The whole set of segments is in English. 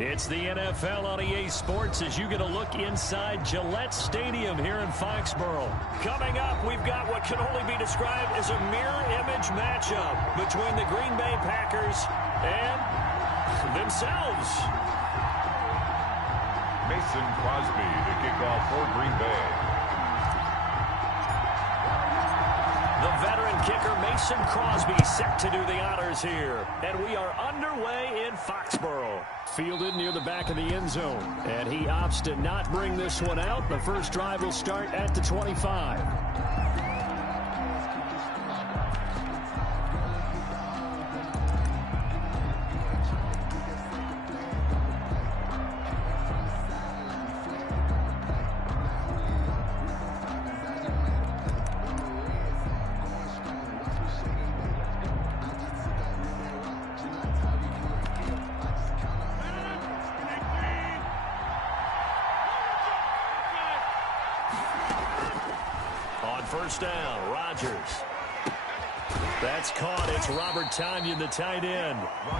It's the NFL on EA Sports as you get a look inside Gillette Stadium here in Foxborough. Coming up, we've got what can only be described as a mirror image matchup between the Green Bay Packers and themselves. Mason Crosby to kick off for Green Bay. The veteran kicker Mason Crosby set to do the honors here. And we are underway in Foxborough. Fielded near the back of the end zone. And he opts to not bring this one out. The first drive will start at the 25. First down, Rodgers. That's caught. It's Robert Tonyan, the tight end.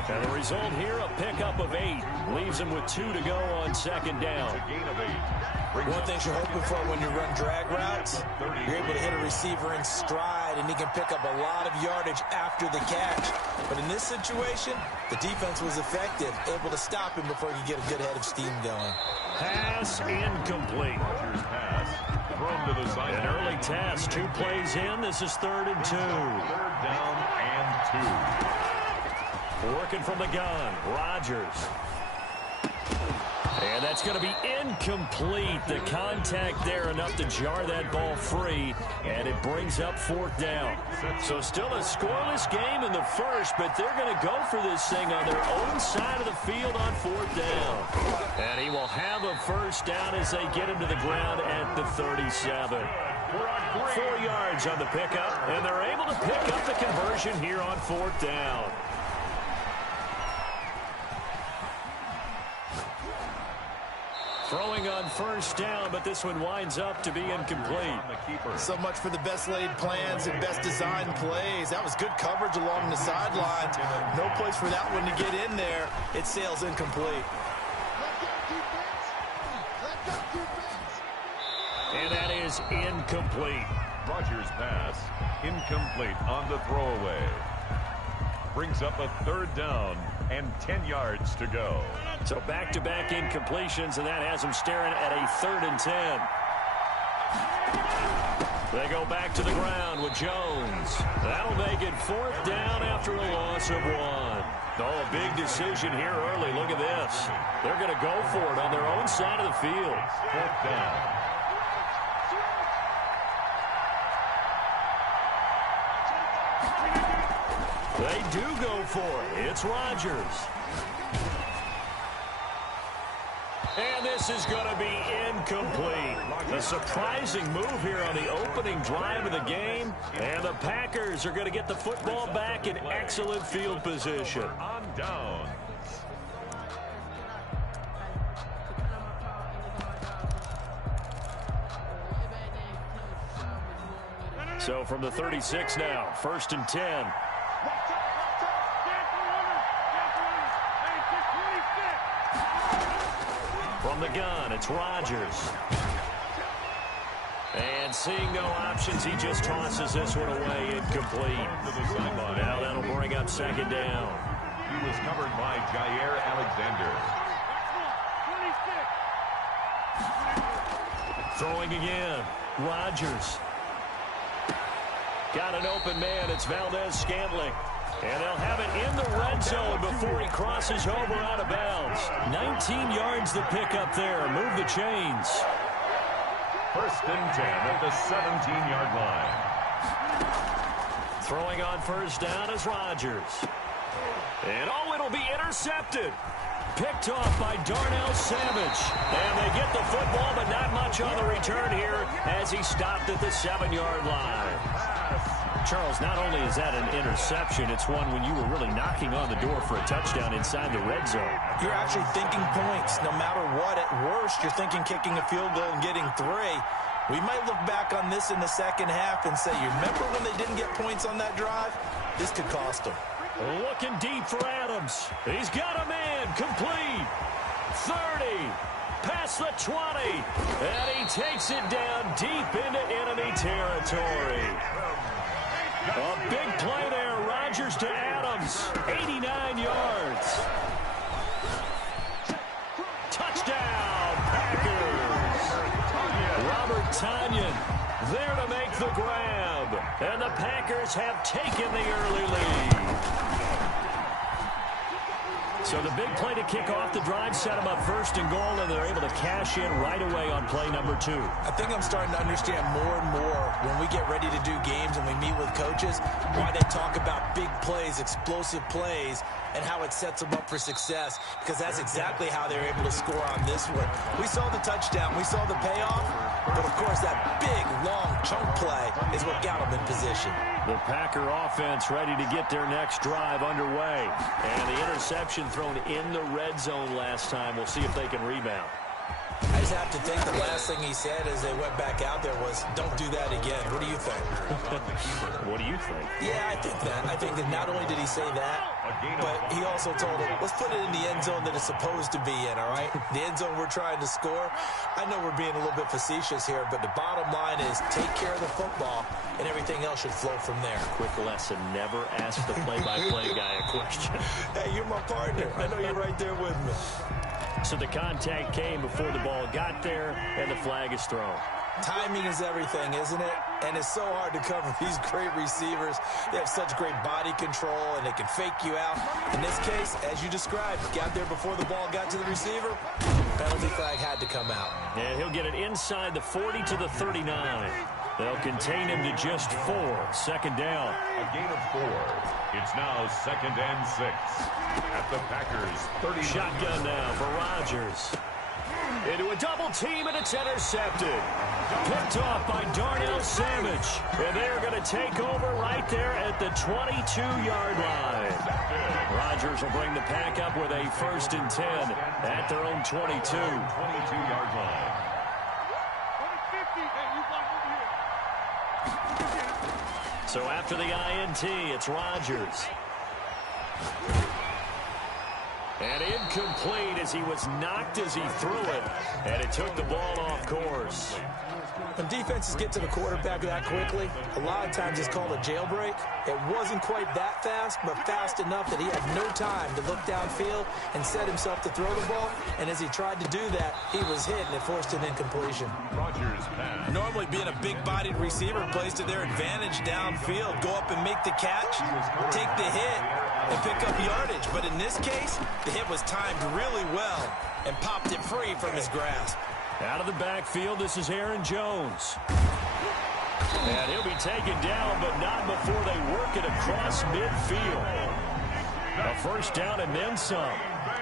And the result here, a pickup of 8. Leaves him with 2 to go on second down. One thing you're hoping for when you run drag routes, you're able to hit a receiver in stride, and he can pick up a lot of yardage after the catch. But in this situation, the defense was effective, able to stop him before he could get a good head of steam going. Pass incomplete. Rodgers pass. To the side. An early test. 2 plays in. This is 3rd and 2. 3rd down and 2. Working from the gun. Rodgers. And that's going to be incomplete. The contact there enough to jar that ball free. And it brings up 4th down. So still a scoreless game in the first, but they're going to go for this thing on their own side of the field on 4th down. And he will have a first down as they get him to the ground at the 37. 4 yards on the pickup, and they're able to pick up the conversion here on 4th down. Throwing on first down, but this one winds up to be incomplete. So much for the best laid plans and best designed plays. That was good coverage along the sideline. No place for that one to get in there. It sails incomplete. And that is incomplete. Rodgers pass. Incomplete on the throwaway. Brings up a 3rd down and 10 yards to go. So back-to-back incompletions, and that has them staring at a 3rd and 10. They go back to the ground with Jones. That'll make it 4th down after a loss of 1. Oh, a big decision here early. Look at this. They're going to go for it on their own side of the field. 4th down. They do go for it. It's Rodgers. And this is going to be incomplete. A surprising move here on the opening drive of the game. And the Packers are going to get the football back in excellent field position. On down. So from the 36 now, 1st and 10. From the gun, it's Rodgers. And seeing no options, he just tosses this one away incomplete. Now that'll bring up 2nd down. He was covered by Jair Alexander. Throwing again, Rodgers. Got an open man, it's Valdez-Scantling. And they'll have it in the red zone before he crosses over out of bounds. 19 yards to pick up there. Move the chains. 1st and 10 at the 17-yard line. Throwing on first down is Rodgers. And oh, it'll be intercepted. Picked off by Darnell Savage. And they get the football, but not much on the return here as he stopped at the 7-yard line. Charles, not only is that an interception, it's one when you were really knocking on the door for a touchdown inside the red zone. You're actually thinking points. No matter what, at worst, you're thinking kicking a field goal and getting 3. We might look back on this in the second half and say, you remember when they didn't get points on that drive? This could cost them. Looking deep for Adams. He's got a man. Complete. 30, past the 20, and he takes it down deep into enemy territory. A big play there. Rodgers to Adams, 89 yards. Touchdown, Packers. Robert Tonyan there to make the grab, and the Packers have taken the early lead. So the big play to kick off the drive set them up first and goal, and they're able to cash in right away on play number 2. I think I'm starting to understand more and more when we get ready to do games and we meet with coaches why they talk about big plays, explosive plays, and how it sets them up for success, because that's exactly how they're able to score on this one. We saw the touchdown. We saw the payoff. But, of course, that big, long chunk play is what got them in position. The Packer offense ready to get their next drive underway. And the interception thrown in the red zone last time. We'll see if they can rebound. I just have to think the last thing he said as they went back out there was, don't do that again. What do you think? What do you think? Yeah, I think that. I think that not only did he say that, but he also told him, let's put it in the end zone that it's supposed to be in, all right? The end zone we're trying to score. I know we're being a little bit facetious here, but the bottom line is take care of the football, and everything else should flow from there. Quick lesson, never ask the play-by-play guy a question. Hey, you're my partner. I know you're right there with me. So the contact came before the ball got there, and the flag is thrown. Timing is everything, isn't it? And it's so hard to cover these great receivers. They have such great body control, and they can fake you out. In this case, as you described, got there before the ball got to the receiver. Penalty flag had to come out. And he'll get it inside the 40 to the 39. They'll contain him to just 4. Second down. A gain of 4. It's now 2nd and 6 at the Packers' 30. Shotgun now for Rodgers. Into a double team, and it's intercepted. Picked off by Darnell Savage. And they're going to take over right there at the 22-yard line. Rodgers will bring the pack up with a 1st and 10 at their own 22. 22-yard line. So after the INT, it's Rodgers. And incomplete as he was knocked as he threw it. And it took the ball off course. When defenses get to the quarterback that quickly, a lot of times it's called a jailbreak. It wasn't quite that fast, but fast enough that he had no time to look downfield and set himself to throw the ball. And as he tried to do that, he was hit, and it forced an incompletion. Rodgers pass. Normally being a big-bodied receiver plays to their advantage downfield. Go up and make the catch, take the hit, and pick up yardage. But in this case, the hit was timed really well and popped it free from his grasp. Out of the backfield, this is Aaron Jones. And he'll be taken down, but not before they work it across midfield. A 1st down and then some.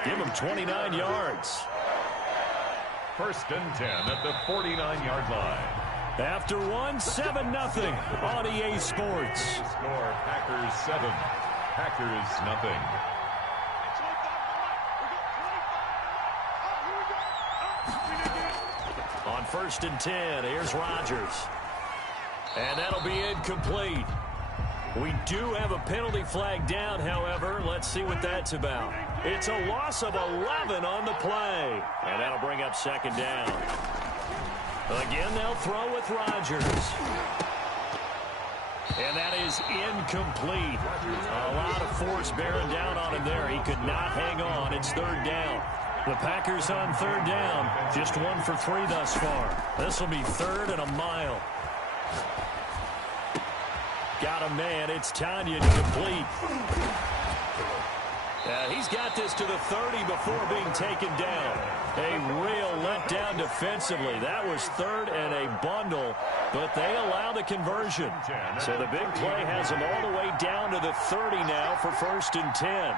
Give him 29 yards. 1st and 10 at the 49-yard line. After 7-0 on EA Sports. Score Packers 7. Packers nothing. On 1st and 10, here's Rodgers. And that'll be incomplete. We do have a penalty flag down, however. Let's see what that's about. It's a loss of 11 on the play. And that'll bring up 2nd down. Again, they'll throw with Rodgers. And that is incomplete. A lot of force bearing down on him there. He could not hang on. It's 3rd down. The Packers on 3rd down. Just 1 for 3 thus far. This will be 3rd and a mile. Got a man. It's Tonyan complete. He's got this to the 30 before being taken down. A real letdown defensively. That was 3rd and a bundle, but they allow the conversion. So the big play has them all the way down to the 30 now for 1st and 10.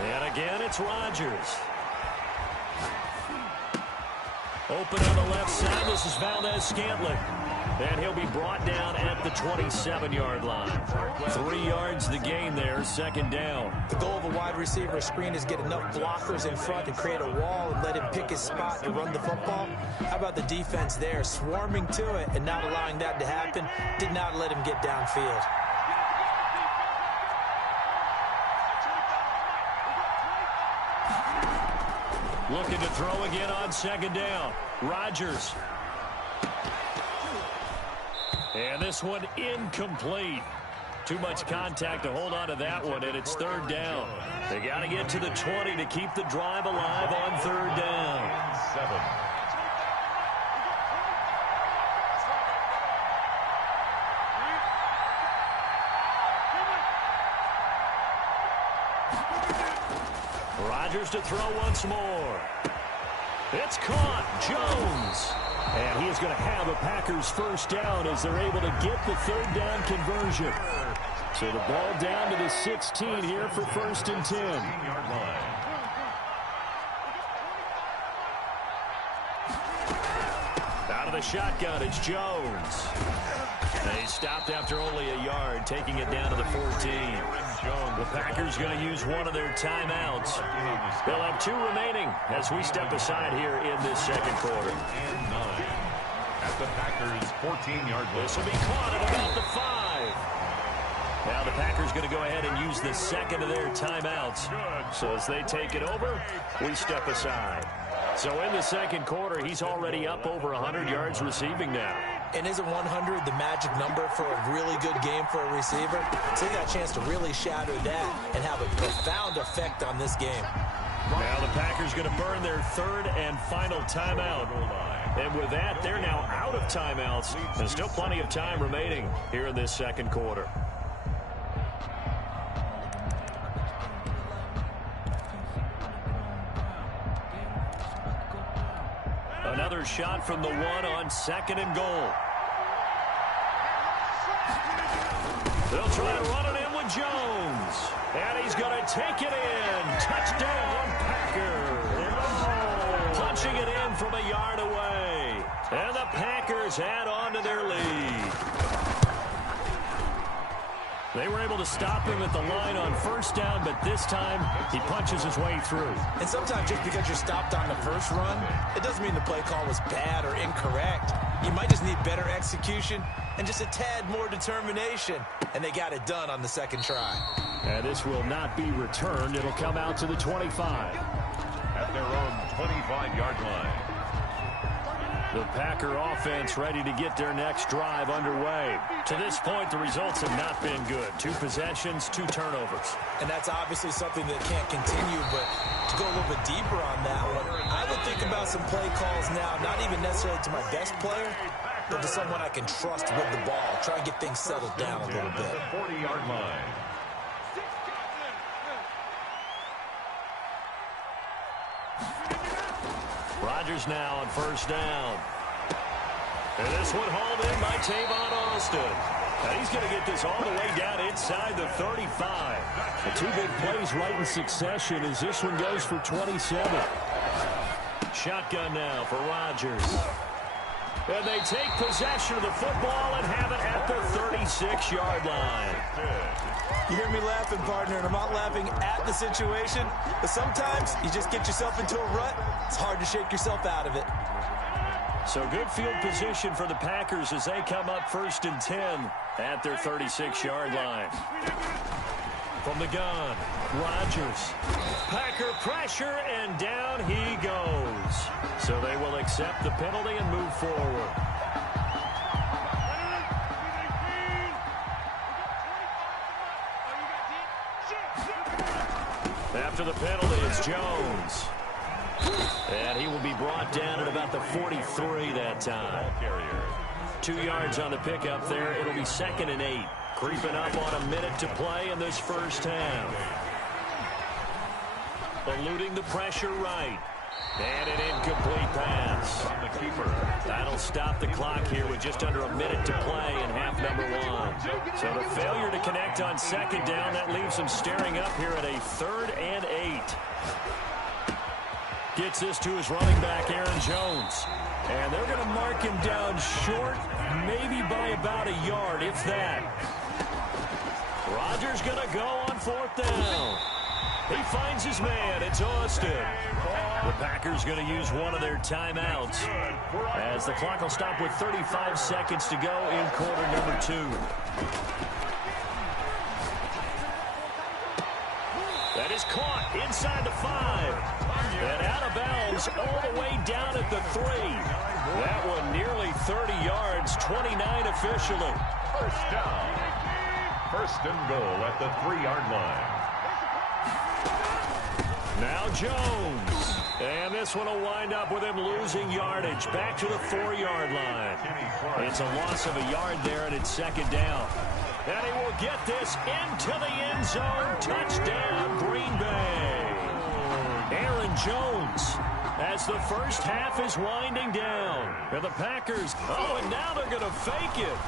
And again, it's Rodgers. Open on the left side. This is Valdez-Scantling. And he'll be brought down at the 27-yard line. 3 yards the gain there, 2nd down. The goal of a wide receiver screen is get enough blockers in front to create a wall and let him pick his spot to run the football. How about the defense there, swarming to it and not allowing that to happen? Did not let him get downfield. Looking to throw again on second down. Rodgers. And this one incomplete. Too much contact to hold on to that one, and it's third down. They got to get to the 20 to keep the drive alive on third down. 7. Rodgers to throw once more. It's caught. Jones. And he is going to have a Packers first down as they're able to get the third down conversion. So the ball down to the 16 here for first and 10. Out of the shotgun, it's Jones. They stopped after only a yard, taking it down to the 14. The Packers going to use one of their timeouts. They'll have 2 remaining as we step aside here in this second quarter. At the Packers' 14-yard line. This will be caught at about the 5. Now the Packers going to go ahead and use the second of their timeouts. So as they take it over, we step aside. So in the second quarter, he's already up over 100 yards receiving now. And isn't 100 the magic number for a really good game for a receiver? So he got a chance to really shatter that and have a profound effect on this game. Now the Packers going to burn their third and final timeout. And with that, they're now out of timeouts. There's still plenty of time remaining here in this second quarter. Another shot from the 1 on second and goal. They'll try to run it in with Jones. And he's going to take it in. Touchdown, Packers. Punching it in from a yard away. And the Packers add on to their lead. They were able to stop him at the line on first down, but this time he punches his way through. And sometimes just because you're stopped on the first run, it doesn't mean the play call was bad or incorrect. You might just need better execution and just a tad more determination. And they got it done on the second try. And this will not be returned. It'll come out to the 25. At their own 25-yard line. The Packer offense ready to get their next drive underway. To this point, the results have not been good. 2 possessions, 2 turnovers. And that's obviously something that can't continue, but to go a little bit deeper on that one, I would think about some play calls now, not even necessarily to my best player, but to someone I can trust with the ball. Try and get things settled down a little bit. 40-yard line. Rodgers now on first down. And this one hauled in by Tavon Austin. And he's going to get this all the way down inside the 35. The 2 big plays right in succession as this one goes for 27. Shotgun now for Rodgers. And they take possession of the football and have it at the 36-yard line. You hear me laughing, partner, and I'm not laughing at the situation, but sometimes you just get yourself into a rut. It's hard to shake yourself out of it. So good field position for the Packers as they come up first and 10 at their 36-yard line. From the gun, Rodgers. Packer pressure, and down he goes. So they will accept the penalty and move forward. After the penalty, it's Jones. And he will be brought down at about the 43 that time. 2 yards on the pickup there. It'll be 2nd and 8. Creeping up on a minute to play in this first half. Eluding the pressure right. And an incomplete pass. On the keeper. That'll stop the clock here with just under a minute to play in half number 1. So the failure to connect on second down, that leaves them staring up here at a 3rd and 8. Gets this to his running back, Aaron Jones. And they're going to mark him down short, maybe by about a yard, if that. Rodgers going to go on 4th down. He finds his man. It's Austin. The Packers going to use one of their timeouts as the clock will stop with 35 seconds to go in quarter number 2. That is caught inside the 5. And out of bounds all the way down at the 3. That one nearly 30 yards, 29 officially. First down. First and goal at the 3-yard line. Now Jones. And this one will wind up with him losing yardage. Back to the 4-yard line. It's a loss of a yard there, and it's second down. And he will get this into the end zone. Touchdown, Green Bay. Aaron Jones as the first half is winding down. And the Packers, and now they're going to fake it.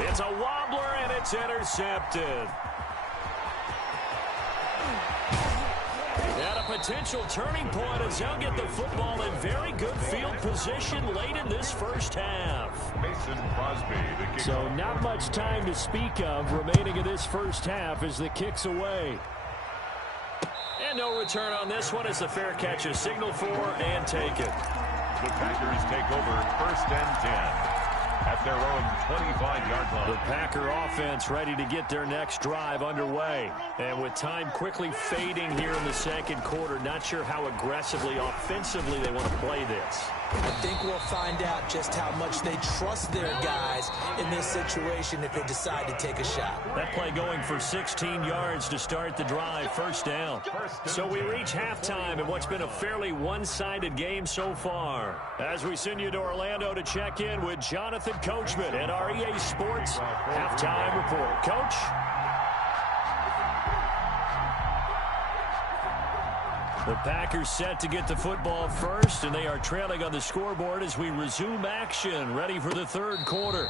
It's a wobbler, and it's intercepted. At a potential turning point as they'll get the football in very good field position late in this first half. Mason Crosby, the kicker. So not much time to speak of remaining in this first half as the kick's away. And no return on this one as the fair catch is signaled for and taken. The Packers take over first and 10. At their own 25-yard line. The Packer offense ready to get their next drive underway. And with time quickly fading here in the second quarter, not sure how aggressively, offensively they want to play this. I think we'll find out just how much they trust their guys in this situation if they decide to take a shot. That play going for 16 yards to start the drive, first down. So we reach halftime in what's been a fairly one-sided game so far. As we send you to Orlando to check in with Jonathan Coachman at our EA Sports Halftime Report. Coach? The Packers set to get the football first, and they are trailing on the scoreboard as we resume action, ready for the third quarter.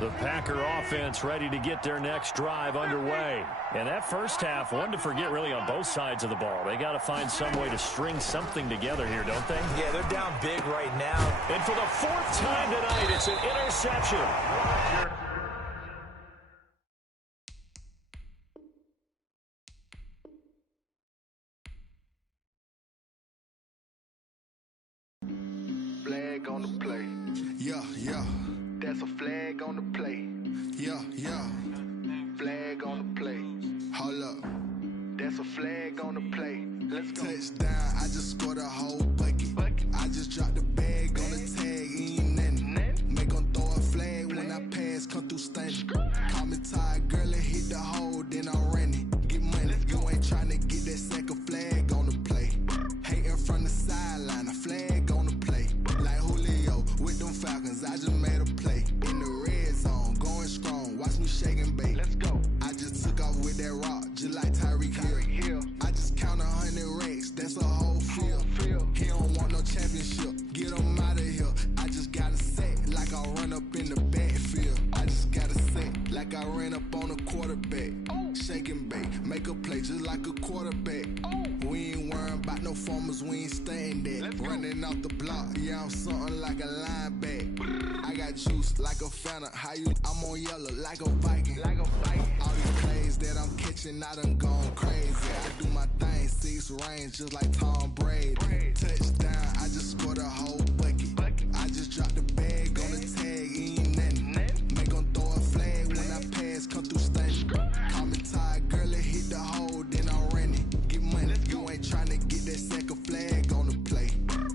The Packer offense ready to get their next drive underway. And that first half, one to forget really on both sides of the ball. They got to find some way to string something together here, don't they? Yeah, they're down big right now. And for the 4th time tonight, it's an interception. Flag on the play. Yeah, yeah. That's a flag on the play. Yeah, yeah. Flag on the play. Hold up. That's a flag on the play. Let's go. Touchdown, I just scored a whole bucket. I just dropped the bag on the tag, ain't nothing. Make 'em throw a flag when I pass, come through stunning. Call me tired, girl, and hit the hole, then I'm running. Get money, you ain't tryna get that second flag on the play. Hating from the sideline, a flag on the play. Like Julio with them Falcons, I just made a play. In the red zone, going strong, watch me shake and bake. Let's go. I just took off with that rock, just like Tyreek Hill. I just count 100 racks, that's a whole field. He don't want no championship, get him out of here. I just got a set, like I run up in the backfield. I just got a set, like I ran up on a quarterback. Shake and bake, make a play just like a quarterback. We ain't worrying about no formers, we ain't staying there. Running off the block, yeah, I'm something like a linebacker. I got juice like a Fanta, I'm on yellow like a Viking. All these plays that I'm catching, I done gone crazy. I do my thing, 6 range just like Tom Brady. Touchdown, I just scored a whole bucket. I just dropped the bag on the tag, ain't nothing. Make 'em throw a flag when I pass, come through stunning. Call me tired, girl, and hit the hole, then I'm running. Get money, you ain't tryna get that second flag on the play.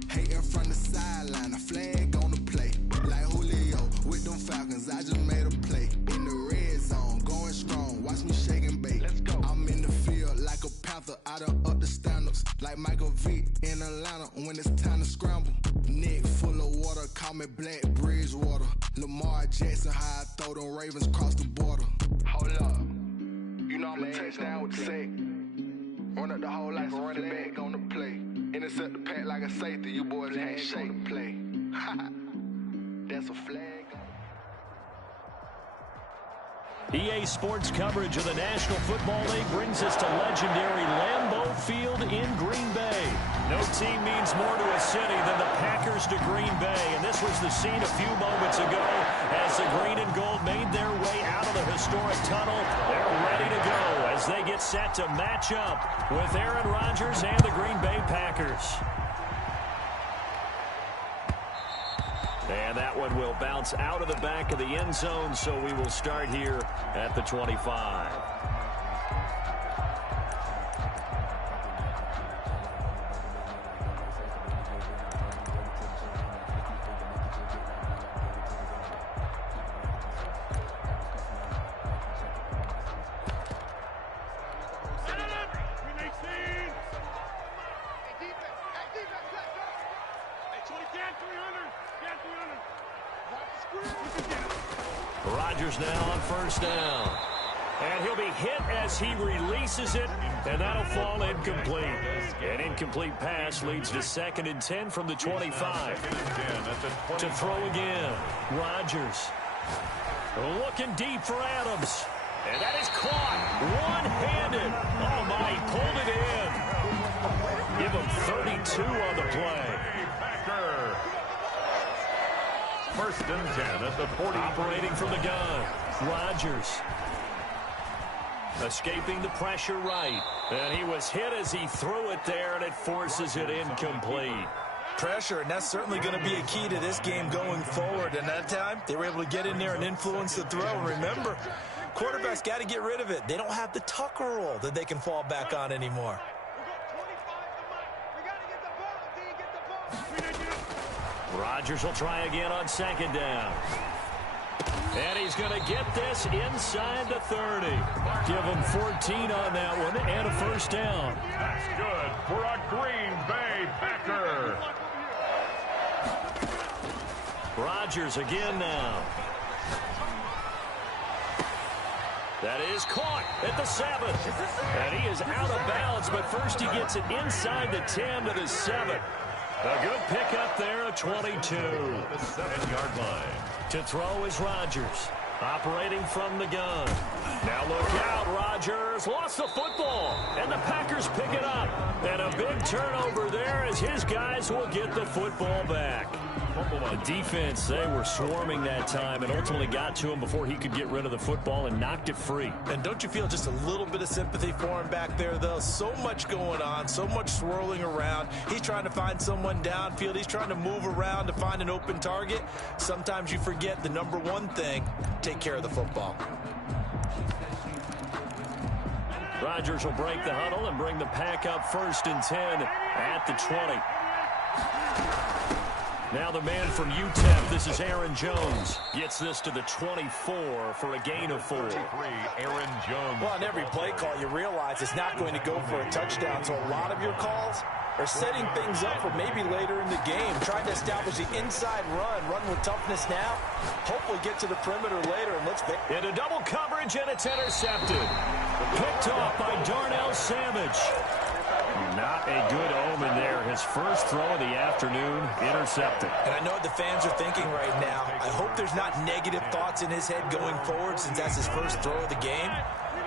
Hating from the sideline, a flag on the play. Like Julio with them Falcons, I just made a play. In the red zone, going strong, watch me shake and bake. I'm in the field like a Panther, I done up the standards. Like Michael Vick in Atlanta when it's time to scramble. Neck full of water, call me Black Bridgewater. Lamar Jackson, how I throw them Ravens cross the border. Hold up. You know I'm a touchdown with the sack. Run up the hole like a running back on the play. Intercept the pack like a safety. You boys can't shake the play. That's a flag. EA Sports coverage of the National Football League brings us to legendary Lambeau Field in Green Bay. No team means more to a city than the Packers to Green Bay, and this was the scene a few moments ago as the green and gold made their way out of the historic tunnel. Their as they get set to match up with Aaron Rodgers and the Green Bay Packers. And that one will bounce out of the back of the end zone, so we will start here at the 25. Rodgers now on first down. And he'll be hit as he releases it, and that'll fall incomplete. An incomplete pass leads to 2nd and 10 from the 25. To throw again, Rodgers. Looking deep for Adams. And that is caught one-handed. Oh, my, he pulled it in. Give him 32 on the play. First and 10 at the 40. Operating from the gun, Rodgers. Escaping the pressure right. And he was hit as he threw it there, and it forces it incomplete. Pressure, and that's certainly going to be a key to this game going forward. And that time, they were able to get in there and influence the throw. And remember, quarterbacks got to get rid of it. They don't have the Tucker roll that they can fall back on anymore. Rodgers will try again on 2nd down. And he's going to get this inside the 30. Give him 14 on that one and a first down. That's good for a Green Bay Packer. Rodgers again now. That is caught at the 7. And he is out of bounds, but first he gets it inside the 10 to the 7. A good pickup there at 22. The 7-yard line. To throw is Rodgers. Operating from the gun. Now look out, Rodgers lost the football. And the Packers pick it up. And a big turnover there as his guys will get the football back. The defense, they were swarming that time and ultimately got to him before he could get rid of the football and knocked it free. And don't you feel just a little bit of sympathy for him back there, though? So much going on, so much swirling around. He's trying to find someone downfield. He's trying to move around to find an open target. Sometimes you forget the number one thing, take care of the football. Rodgers will break the huddle and bring the pack up 1st and 10 at the 20. Now the man from UTEP, this is Aaron Jones. Gets this to the 24 for a gain of 4. Aaron Jones. Well, on every play call, you realize it's not going to go for a touchdown, so a lot of your calls are setting things up for maybe later in the game, trying to establish the inside run with toughness now, hopefully get to the perimeter later, and let's pick. Into double coverage, and it's intercepted. Picked off by Darnell Savage. Not a good omen there. His first throw of the afternoon, intercepted. And I know what the fans are thinking right now. I hope there's not negative thoughts in his head going forward since that's his first throw of the game.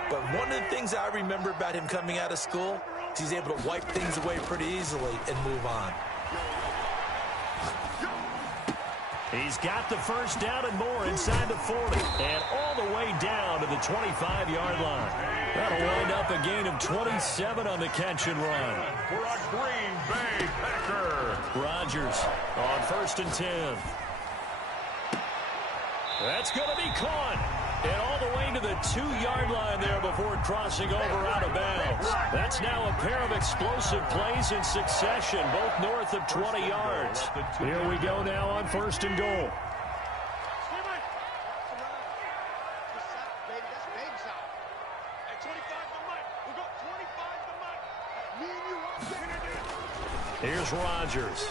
But one of the things I remember about him coming out of school is he's able to wipe things away pretty easily and move on. He's got the first down and more inside the 40 and all the way down to the 25-yard line. That'll wind up a gain of 27 on the catch and run. For a Green Bay Packer. Rodgers on 1st and 10. That's going to be caught. And all the way to the 2-yard line there before crossing over out of bounds. That's now a pair of explosive plays in succession, both north of 20 yards. Here we go now on 1st and goal. Here's Rodgers.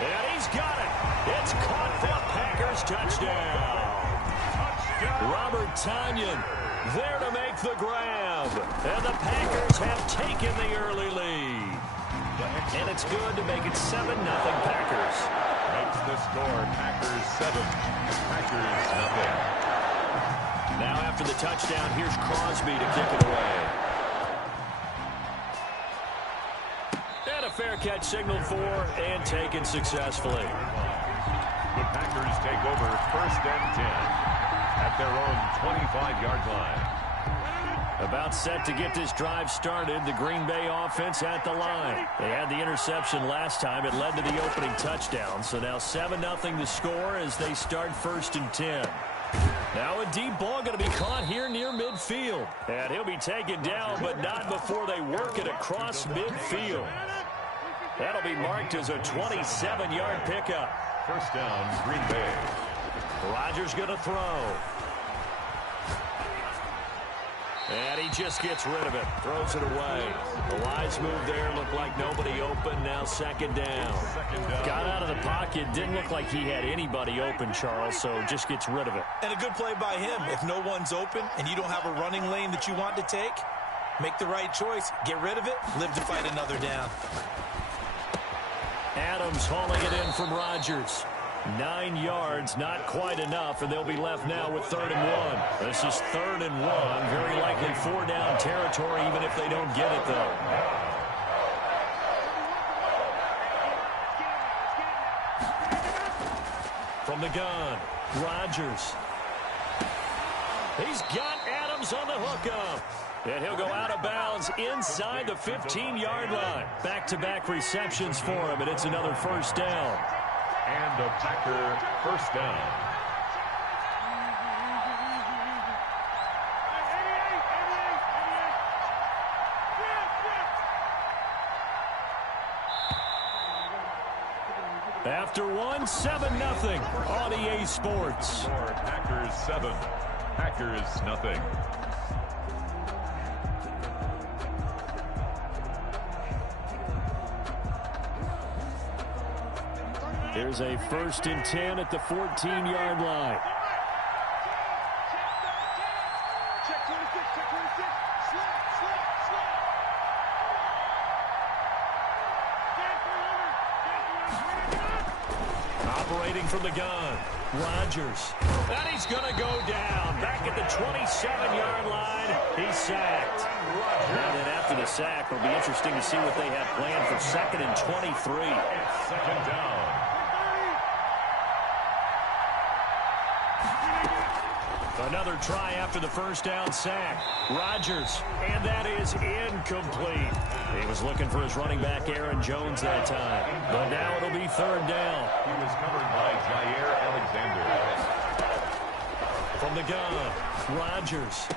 And he's got it. It's caught for a Packers touchdown. Robert Tonyan there to make the grab. And the Packers have taken the early lead. And it's good to make it 7-0 Packers. Makes the score Packers 7, Packers nothing. Now after the touchdown, here's Crosby to kick it away. And a fair catch signaled for and taken successfully. The Packers take over 1st and 10 at their own 25-yard line. About set to get this drive started, the Green Bay offense at the line. They had the interception last time. It led to the opening touchdown. So now 7-0 the score as they start 1st and 10. Now a deep ball going to be caught here near midfield. And he'll be taken down, but not before they work it across midfield. That'll be marked as a 27-yard pickup. First down, Green Bay. Rodgers going to throw. And he just gets rid of it. Throws it away. The wise move there. Looked like nobody open. Now 2nd down. Got out of the pocket. Didn't look like he had anybody open, Charles, so just gets rid of it. And a good play by him. If no one's open and you don't have a running lane that you want to take, make the right choice. Get rid of it. Live to fight another down. Adams hauling it in from Rodgers. 9 yards, not quite enough, and they'll be left now with 3rd and 1. This is 3rd and 1. Very likely 4-down territory, even if they don't get it, though. From the gun, Rodgers. He's got Adams on the hookup. And he'll go out of bounds inside the 15-yard line. Back-to-back receptions for him, and it's another 1st down. And a Packer 1st down. After 1, 7-0 on EA Sports. Packers 7, Packers nothing. Here's a 1st and 10 at the 14-yard line. Operating from the gun, Rodgers. And he's going to go down. Back at the 27-yard line, he's sacked. Now then after the sack, it'll be interesting to see what they have planned for 2nd and 23. 2nd down. Another try after the 1st down sack. Rodgers, and that is incomplete. He was looking for his running back, Aaron Jones, that time. But now it'll be 3rd down. He was covered by Jair Alexander. From the gun, Rodgers.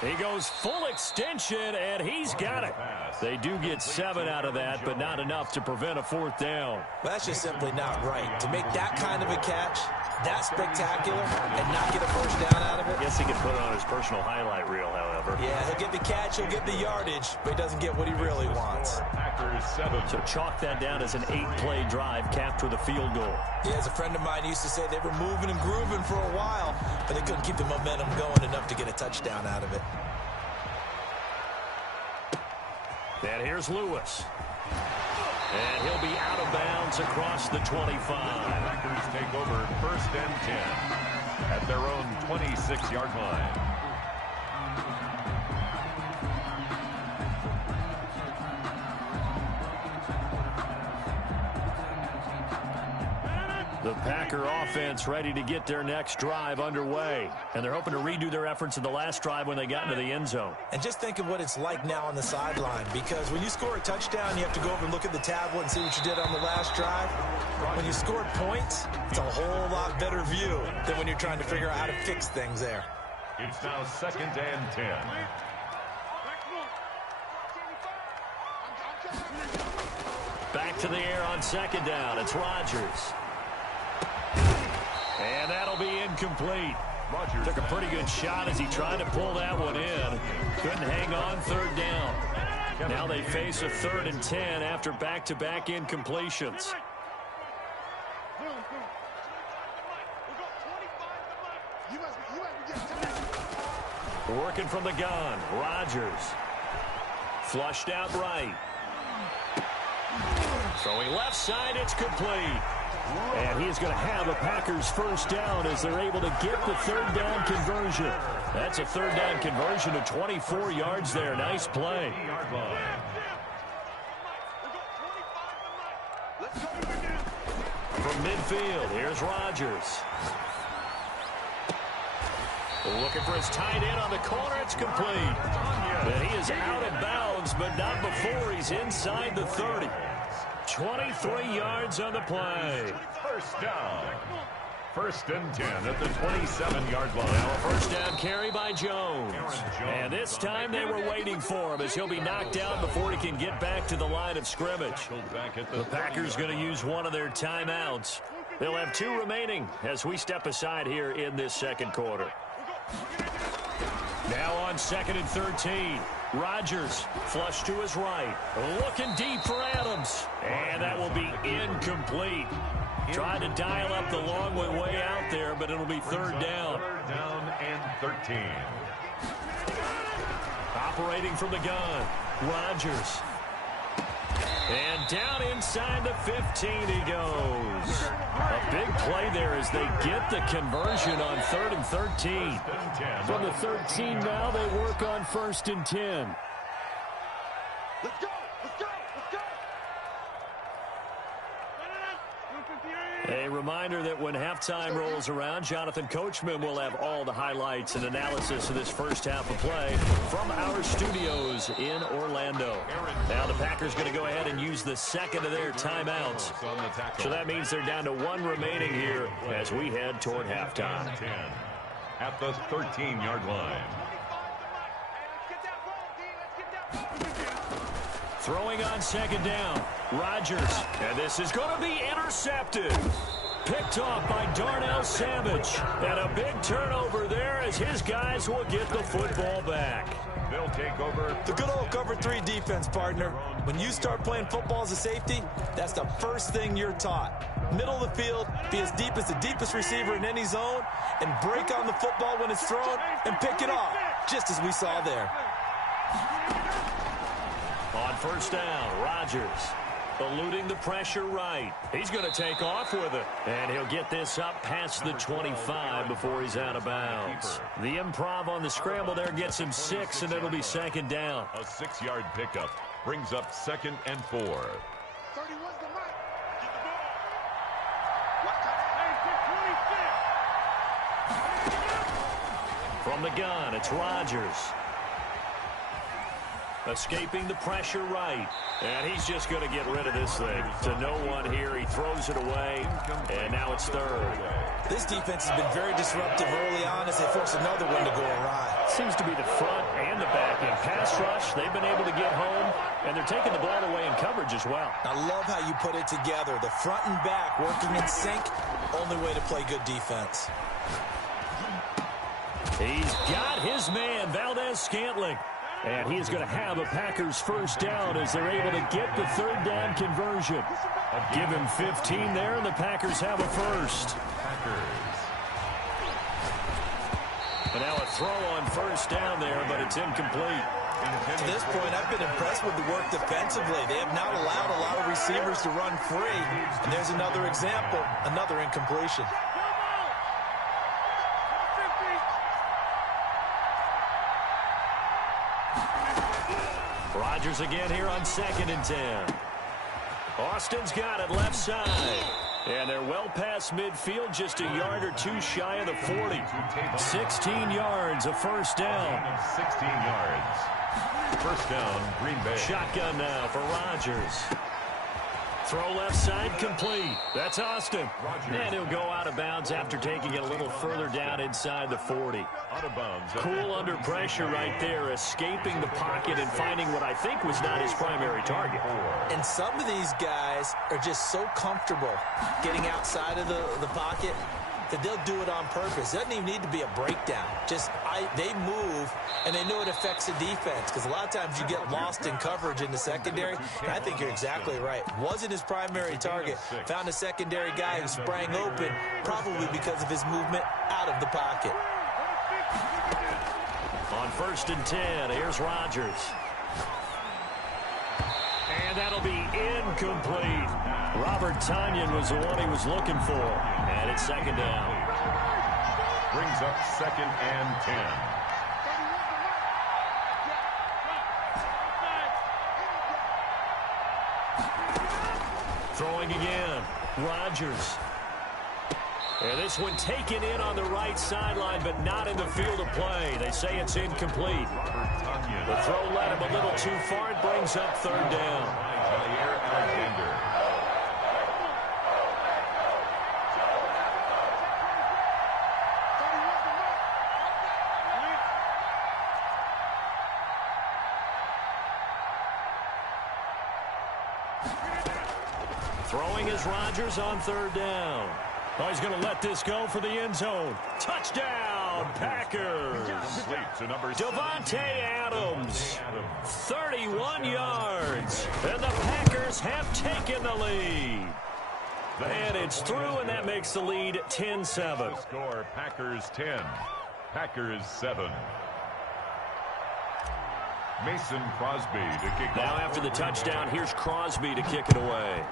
He goes full extension, and he's got it. They do get 7 out of that, but not enough to prevent a 4th down. Well, that's just simply not right. To make that kind of a catch, that spectacular, and not get a 1st down out of it. I guess he could put it on his personal highlight reel, however. Yeah, he'll get the catch, he'll get the yardage, but he doesn't get what he really wants. Packers 7. So chalk that down as an 8-play drive capped with a field goal. Yeah, as a friend of mine used to say, they were moving and grooving for a while, but they couldn't keep the momentum going enough to get a touchdown out of it. And here's Lewis. And he'll be out of bounds across the 25. Packers take over 1st and 10 at their own 26-yard line. The Packer offense ready to get their next drive underway. And they're hoping to redo their efforts in the last drive when they got into the end zone. And just think of what it's like now on the sideline, because when you score a touchdown, you have to go over and look at the tablet and see what you did on the last drive. When you scored points, it's a whole lot better view than when you're trying to figure out how to fix things there. It's now 2nd and 10. Back to the air on 2nd down. It's Rodgers. And that'll be incomplete. Rodgers took a pretty good shot as he tried to pull that one in. Couldn't hang on 3rd down. Now they face a 3rd and 10 after back-to-back incompletions. Working from the gun, Rodgers. Flushed out right. Throwing left side, it's complete. And he is going to have a Packers 1st down as they're able to get the 3rd down conversion. That's a 3rd down conversion of 24 yards there. Nice play. From midfield, here's Rodgers. Looking for his tight end on the corner. It's complete. And he is out of bounds, but not before he's inside the 30. 23 yards on the play. First down. First and 10 at the 27-yard line. Now a first down carry by Jones. And this time they were waiting for him as he'll be knocked down before he can get back to the line of scrimmage. The Packers going to use one of their timeouts. They'll have 2 remaining as we step aside here in this second quarter. Now on 2nd and 13. Rodgers flush to his right. Looking deep for Adams. And that will be incomplete. Trying to dial up the long way out there, but it'll be third down. Third down and 13. Operating from the gun. Rodgers. And down inside the 15 he goes. A big play there as they get the conversion on 3rd and 13. From the 13 now they work on 1st and 10. Let's go! Let's go! Let's go! A reminder that when halftime rolls around, Jonathan Coachman will have all the highlights and analysis of this first half of play from our studios in Orlando. Now the Packers going to go ahead and use the second of their timeouts. So that means they're down to 1 remaining here as we head toward halftime. At the 13-yard line. Throwing on 2nd down. Rodgers. And this is going to be intercepted. Picked off by Darnell Savage. And a big turnover there as his guys will get the football back. They'll take over. The good old cover 3 defense, partner. When you start playing football as a safety, that's the first thing you're taught. Middle of the field, be as deep as the deepest receiver in any zone, and break on the football when it's thrown and pick it off, just as we saw there. On 1st down, Rodgers eluding the pressure right. He's going to take off with it. And he'll get this up past the 25 before he's out of bounds. The improv on the scramble there gets him 6, and it'll be 2nd down. A 6-yard pickup brings up 2nd and 4. 31's the mark. Get the ball. From the gun, it's Rodgers. Escaping the pressure right. And he's just going to get rid of this thing. To no one here. He throws it away. And now it's 3rd. This defense has been very disruptive early on as they force another one to go awry. Seems to be the front and the back end. Pass rush, they've been able to get home. And they're taking the ball away in coverage as well. I love how you put it together. The front and back working in sync. Only way to play good defense. He's got his man, Valdez-Scantling. And he is going to have a Packers first down as they're able to get the 3rd down conversion. Give him 15 there, and the Packers have a first. And now a throw on 1st down there, but it's incomplete. To this point, I've been impressed with the work defensively. They have not allowed a lot of receivers to run free. And there's another example, another incompletion. Rodgers again here on 2nd and 10. Austin's got it left side. And they're well past midfield, just a yard or 2 shy of the 40. 16 yards, a first down. 16 yards. First down, Green Bay. Shotgun now for Rodgers. Throw left side complete. That's Austin. And he'll go out of bounds after taking it a little further down inside the 40. Out of bounds. Cool under pressure right there, escaping the pocket and finding what I think was not his primary target. And some of these guys are just so comfortable getting outside of the pocket that they'll do it on purpose. It doesn't even need to be a breakdown. They move, and they know it affects the defense because a lot of times you get lost in coverage in the secondary. And I think you're exactly right. Wasn't his primary target. Found a secondary guy who sprang open, probably because of his movement out of the pocket. On 1st and 10, here's Rodgers. And that'll be incomplete. Robert Tonyan was the one he was looking for. And it's 2nd down. Brings up 2nd and 10. Throwing again. Rodgers. And this one taken in on the right sideline, but not in the field of play. They say it's incomplete. The throw led him a little too far. It brings up third down. Throwing is Rodgers on third down. Oh, he's going to let this go for the end zone. Touchdown, Packers. Davante Adams, 31 yards. And the Packers have taken the lead. And it's through, and that makes the lead 10-7. Score, Packers 10, Packers 7. Mason Crosby to kick now off. After the touchdown, here's Crosby to kick it away.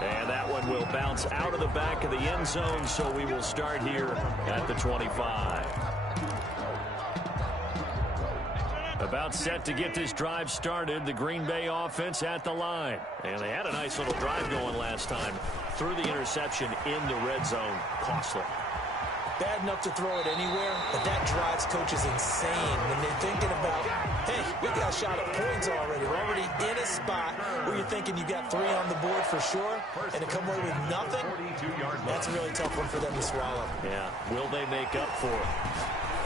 And that one will bounce out of the back of the end zone, so we will start here at the 25. About set to get this drive started, the Green Bay offense at the line. And they had a nice little drive going last time. Threw the interception in the red zone. Costly. Bad enough to throw it anywhere, but that drives coaches insane when they're thinking about, hey, we got a shot at points already. We're already in a spot where you're thinking you got 3 on the board for sure, and to come away with nothing, that's a really tough one for them to swallow. Yeah, will they make up for it?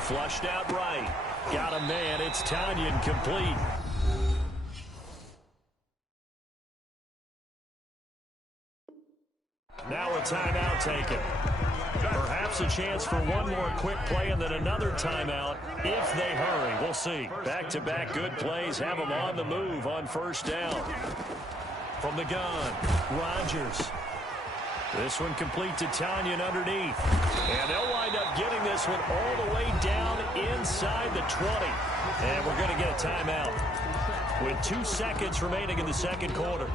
Flushed out right. Got a man. It's Tonyan, complete. Now a timeout taken. Perhaps a chance for one more quick play and then another timeout if they hurry. We'll see. Back-to-back good plays have them on the move on first down. From the gun, Rodgers. This one complete to Tonyan underneath. And they'll wind up getting this one all the way down inside the 20. And we're going to get a timeout with 2 seconds remaining in the second quarter.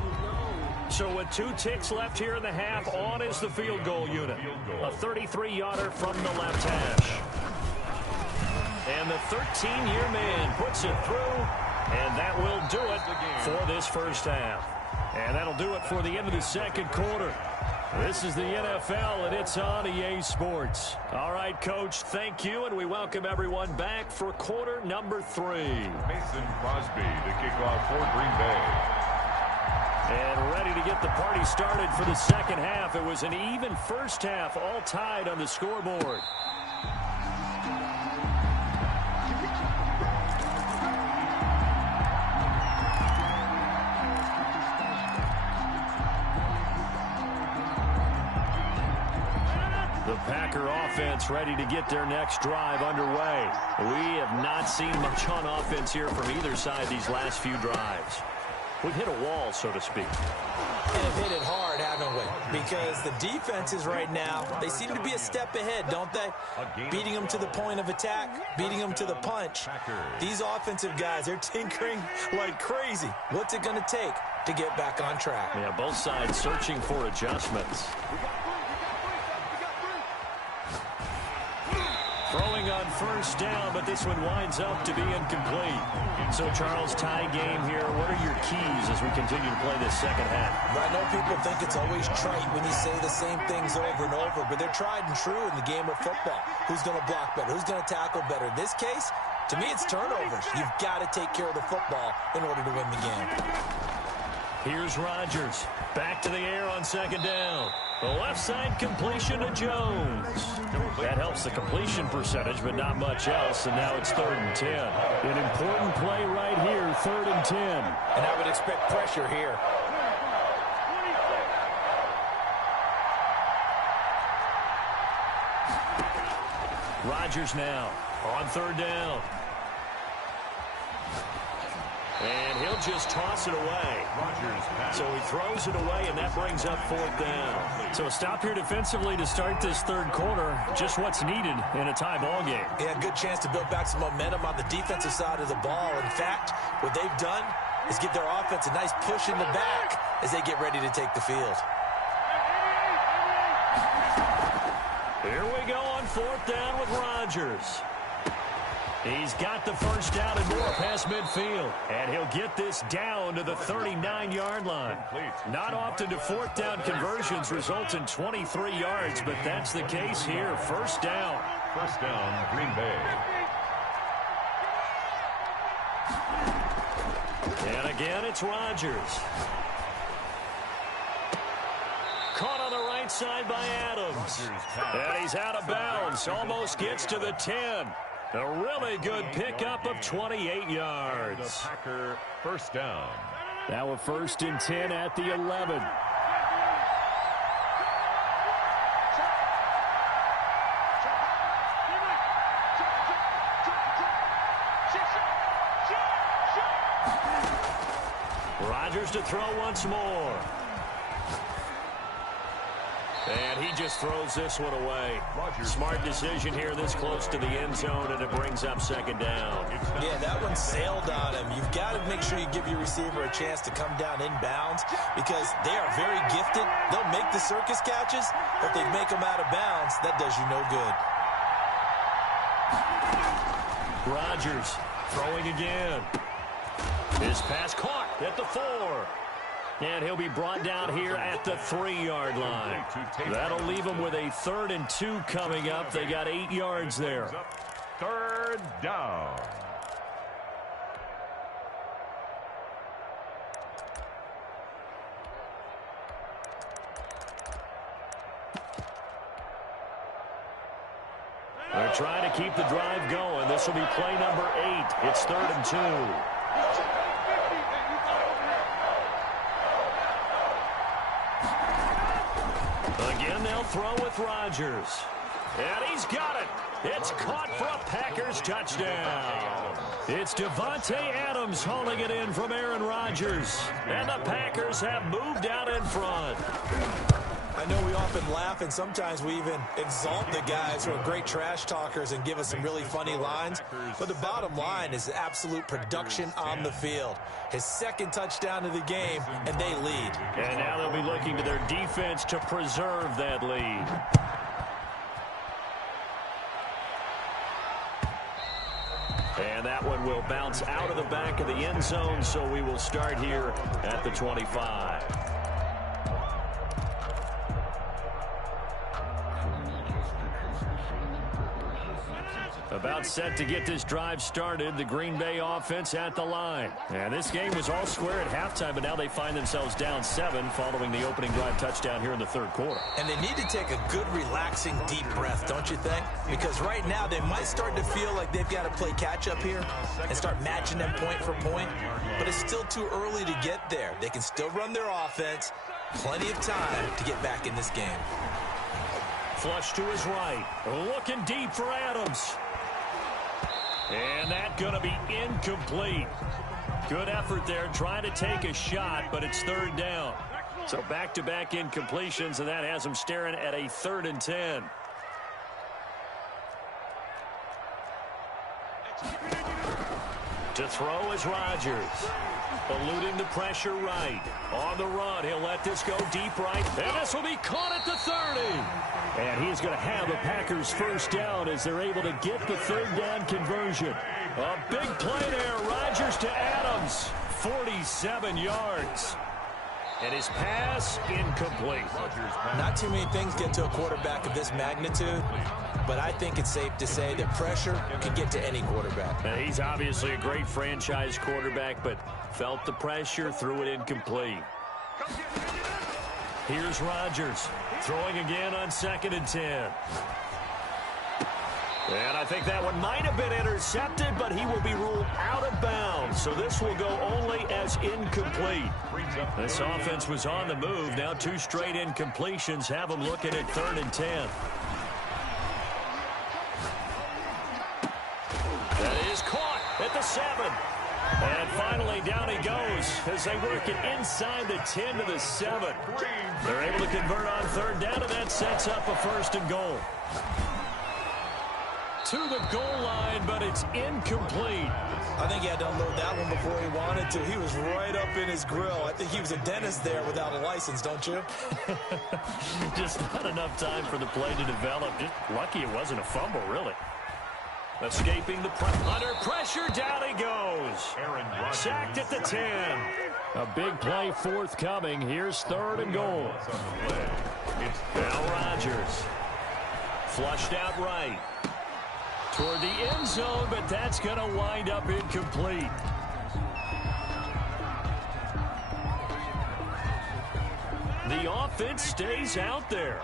So with 2 ticks left here in the half, on is the field goal unit. A 33-yarder from the left hash. And the 13-year man puts it through, and that will do it for this first half. And that'll do it for the end of the second quarter. This is the NFL, and it's on EA Sports. All right, Coach, thank you, and we welcome everyone back for quarter number 3. Mason Crosby to kick off for Green Bay. And ready to get the party started for the second half. It was an even first half, all tied on the scoreboard. The Packer offense ready to get their next drive underway. We have not seen much on offense here from either side these last few drives. We've hit a wall, so to speak. And have hit it hard, haven't we? Because the defenses right now, they seem to be a step ahead, don't they? Beating them to the point of attack, beating them to the punch. These offensive guys, they're tinkering like crazy. What's it going to take to get back on track? Yeah, both sides searching for adjustments. Throwing on first down, but this one winds up to be incomplete. So, Charles, tie game here. What are your keys as we continue to play this second half? I know people think it's always trite when you say the same things over and over, but they're tried and true in the game of football. Who's going to block better? Who's going to tackle better? In this case, to me, it's turnovers. You've got to take care of the football in order to win the game. Here's Rodgers. Back to the air on second down. The left side completion to Jones. That helps the completion percentage, but not much else, and now it's 3rd and 10. An important play right here, 3rd and 10. And I would expect pressure here. Rodgers now on 3rd down. And he'll just toss it away. So he throws it away, and that brings up 4th down. So a stop here defensively to start this third quarter. Just what's needed in a tie ball game. Yeah, good chance to build back some momentum on the defensive side of the ball. In fact, what they've done is give their offense a nice push in the back as they get ready to take the field. Here we go on 4th down with Rodgers. He's got the first down and more past midfield. And he'll get this down to the 39-yard line. Not often do fourth down conversions result in 23 yards, but that's the case here. First down. First down, Green Bay. And again, it's Rodgers. Caught on the right side by Adams. And he's out of bounds. Almost gets to the 10. A really good pickup of 28 yards. The Packer first down. Now a 1st and 10 at the 11. Rodgers to throw once more. And he just throws this one away. Smart decision here this close to the end zone, and it brings up second down. Yeah, that one sailed on him. You've got to make sure you give your receiver a chance to come down inbounds because they are very gifted. They'll make the circus catches, but they make them out of bounds. That does you no good. Rodgers throwing again. His pass caught at the 4. And he'll be brought down here at the 3-yard line. That'll leave him with a 3rd and 2 coming up. They got 8 yards there. Third down. They're trying to keep the drive going. This will be play number 8. It's 3rd and 2. Again, they'll throw with Rodgers. And he's got it. It's caught for a Packers touchdown. It's Davante Adams hauling it in from Aaron Rodgers. And the Packers have moved out in front. I know we often laugh, and sometimes we even exalt the guys who are great trash talkers and give us some really funny lines. But the bottom line is absolute production on the field. His 2nd touchdown of the game, and they lead. And now they'll be looking to their defense to preserve that lead. And that one will bounce out of the back of the end zone, so we will start here at the 25. About set to get this drive started. The Green Bay offense at the line. And this game was all square at halftime, but now they find themselves down 7 following the opening drive touchdown here in the 3rd quarter. And they need to take a good, relaxing, deep breath, don't you think? Because right now they might start to feel like they've got to play catch-up here and start matching them point for point. But it's still too early to get there. They can still run their offense. Plenty of time to get back in this game. Flush to his right. Looking deep for Adams. And that's going to be incomplete. Good effort there trying to take a shot, but it's 3rd down. So back-to-back incompletions, and that has him staring at a 3rd and 10. To throw is Rodgers. Eluding the pressure right. On the run, he'll let this go deep right. And this will be caught at the 30. And he's going to have the Packers first down as they're able to get the 3rd down conversion. A big play there. Rodgers to Adams. 47 yards. And his pass incomplete. Not too many things get to a quarterback of this magnitude, but I think it's safe to say that pressure can get to any quarterback. Now, he's obviously a great franchise quarterback, but felt the pressure, threw it incomplete. Here's Rodgers throwing again on 2nd and 10. And I think that one might have been intercepted, but he will be ruled out of bounds. So this will go only as incomplete. This offense was on the move. Now 2 straight incompletions have them looking at 3rd and 10. That is caught at the 7. And finally down he goes as they work it inside the 10 to the 7. They're able to convert on 3rd down, and that sets up a 1st and goal. To the goal line, but it's incomplete. I think he had to unload that one before he wanted to. He was right up in his grill. I think he was a dentist there without a license, don't you? Just not enough time for the play to develop. Just lucky it wasn't a fumble, really. Escaping the under pressure, down he goes. Sacked at the 10. A big play forthcoming. Here's 3rd and goal. Now Rodgers. Flushed out right. Toward the end zone, but that's going to wind up incomplete. The offense stays out there.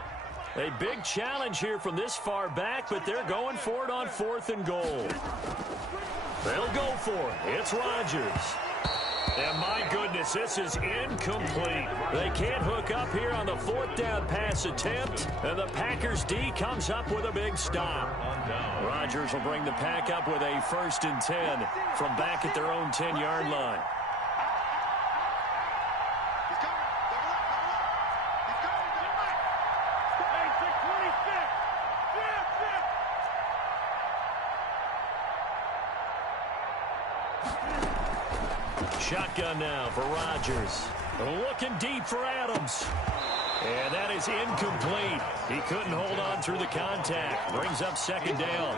A big challenge here from this far back, but they're going for it on 4th and goal. They'll go for it. It's Rodgers. And my goodness, this is incomplete. They can't hook up here on the 4th down pass attempt, and the Packers D comes up with a big stop. Rodgers will bring the Pack up with a 1st and 10 from back at their own 10-yard line. Shotgun now for Rodgers. Looking deep for Adams. And that is incomplete. He couldn't hold on through the contact. Brings up 2nd down.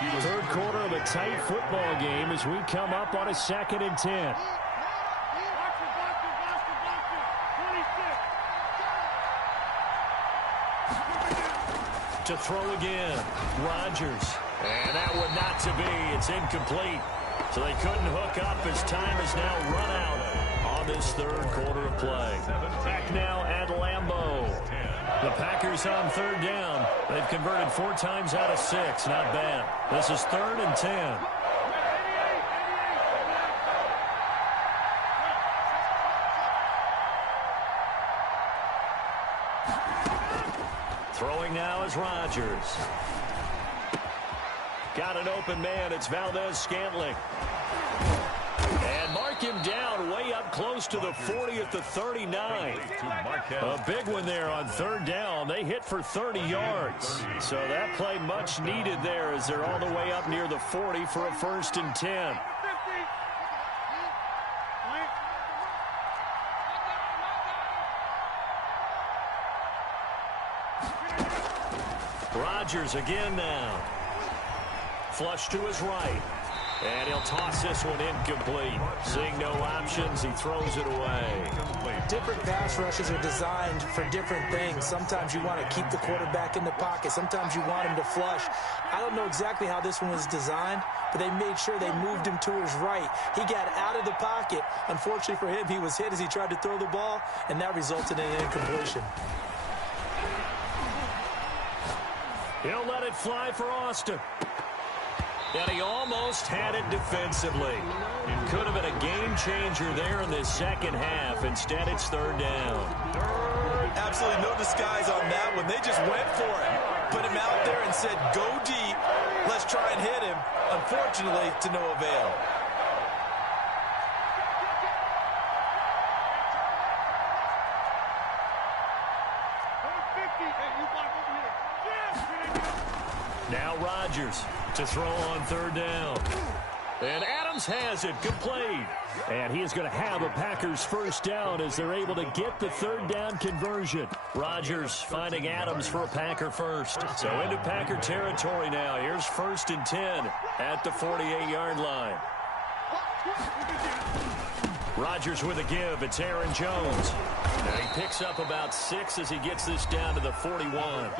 3rd quarter of a tight football game as we come up on a 2nd and 10. To throw again. Rodgers. And that one not to be. It's incomplete. So they couldn't hook up as time is now run out on this 3rd quarter of play. Back now at Lambeau. The Packers on 3rd down. They've converted 4 times out of 6. Not bad. This is 3rd and 10. Throwing now is Rodgers. Got an open man. It's Valdez-Scantling. And mark him down way up close to the 40 at the 39. A big one there on 3rd down. They hit for 30 yards. So that play much needed there as they're all the way up near the 40 for a 1st and 10. Rodgers again now. Flush to his right. And he'll toss this one incomplete. Seeing no options, he throws it away. Different pass rushes are designed for different things. Sometimes you want to keep the quarterback in the pocket. Sometimes you want him to flush. I don't know exactly how this one was designed, but they made sure they moved him to his right. He got out of the pocket. Unfortunately for him, he was hit as he tried to throw the ball, and that resulted in an incompletion. He'll let it fly for Austin. And he almost had it defensively. It could have been a game changer there in the 2nd half. Instead, it's 3rd down. Absolutely no disguise on that one. They just went for it. Put him out there and said, go deep. Let's try and hit him. Unfortunately, to no avail. Now Rodgers to throw on 3rd down. And Adams has it, complete. And he is going to have a Packers 1st down as they're able to get the 3rd down conversion. Rodgers finding Adams for a Packer 1st. So into Packer territory now. Here's 1st and 10 at the 48-yard line. Rodgers with a give. It's Aaron Jones. And he picks up about 6 as he gets this down to the 41.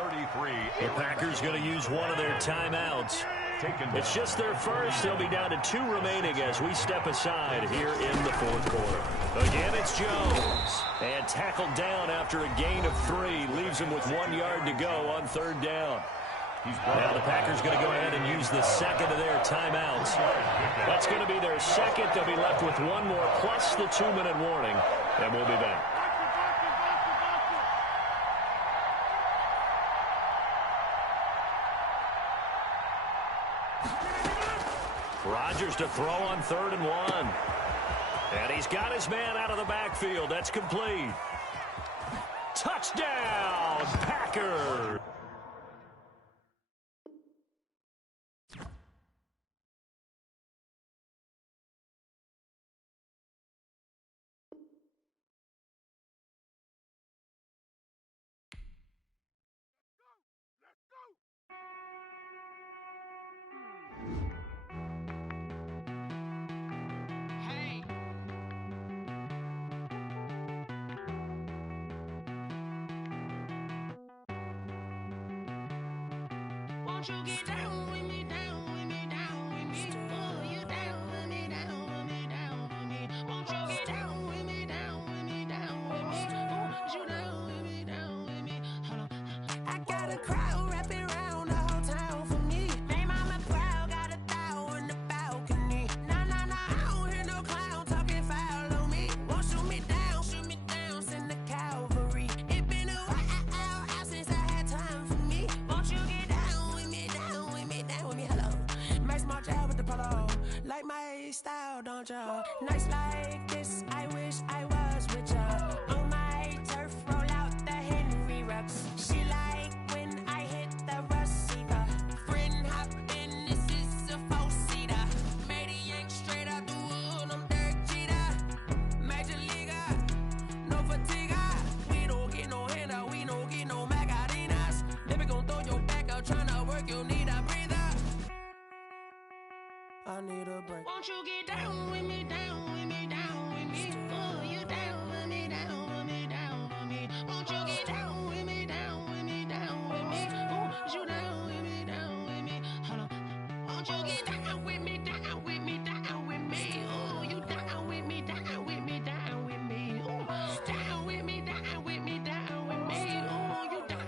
The Packers going to use one of their timeouts. It's just their first. They'll be down to 2 remaining as we step aside here in the 4th quarter. Again, it's Jones. And tackled down after a gain of 3. Leaves him with 1 yard to go on 3rd down. Now the Packers going to go ahead and use the 2nd of their timeouts. That's going to be their 2nd. They'll be left with 1 more plus the 2-minute warning. And we'll be back. Rodgers to throw on 3rd and 1. And he's got his man out of the backfield. That's complete. Touchdown, Packers. Won't you get down with me, down with me, down with me? Oh, you down with me, down with me, down with me. Won't you get down with me, down with me, down with me? Oh, you down with me, down with me. Hold on. I got a crowd wrapping around the whole town for me. Name mama proud, got a thou in the balcony. Nah, nah, nah, I don't hear no clown talking foul on me. Won't shoot me down, send the cavalry. It been a while since I had time for me. Won't you get down with me, down with me, down with me? Hello. Max March out with the polo. Like my style, don't ya? Nights like this, I wish I was with ya. On my turf, roll out the Henry Rux. She like when I hit the receiver. Friend hop in, this is a four-seater. Made a yank straight out the wood, I'm Derek Jeter. Major leaguer, no fatigue. We don't get no handout, we don't get no Macarinas. Never gon' throw your back out, tryna work, you need a breather. I need a break. Won't you get down with me, down with me, down with me? Oh, you down with me, down with me, down with me. Won't you get down with me, down with me, down with me? Oh, you down with me, down with me. Hold on. Won't you get down with me, down with me, down with me? Oh, you down with me, down with me, down with me. Oh, down with me, down with me, down with me. Oh, you down.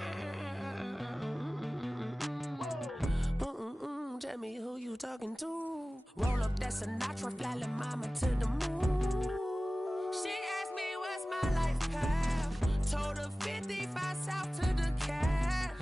Tell me who you talking to. Roll up that Sinatra, fly la mama to the moon. She asked me what's my life path. Told her 55 south to the cat.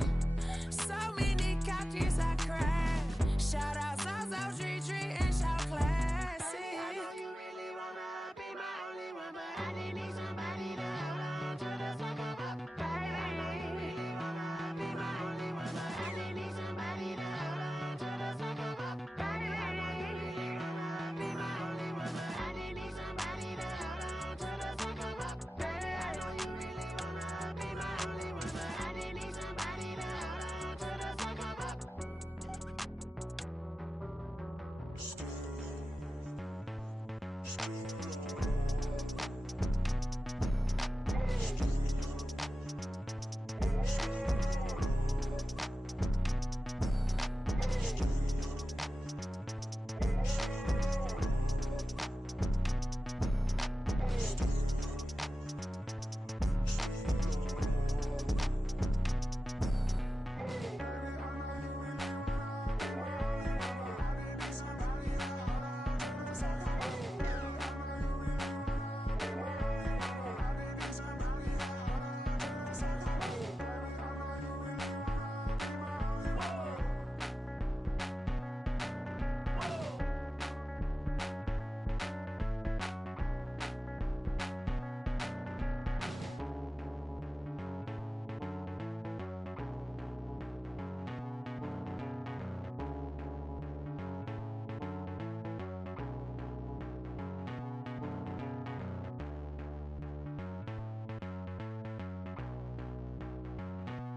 So many couches I cried. Shout out South Street and shout classy. I know you really wanna be my only one, but I didn't need somebody to hold on to the sucker up, baby. I know you really wanna be my only one, but I didn't need somebody to hold on to the sucker up, baby.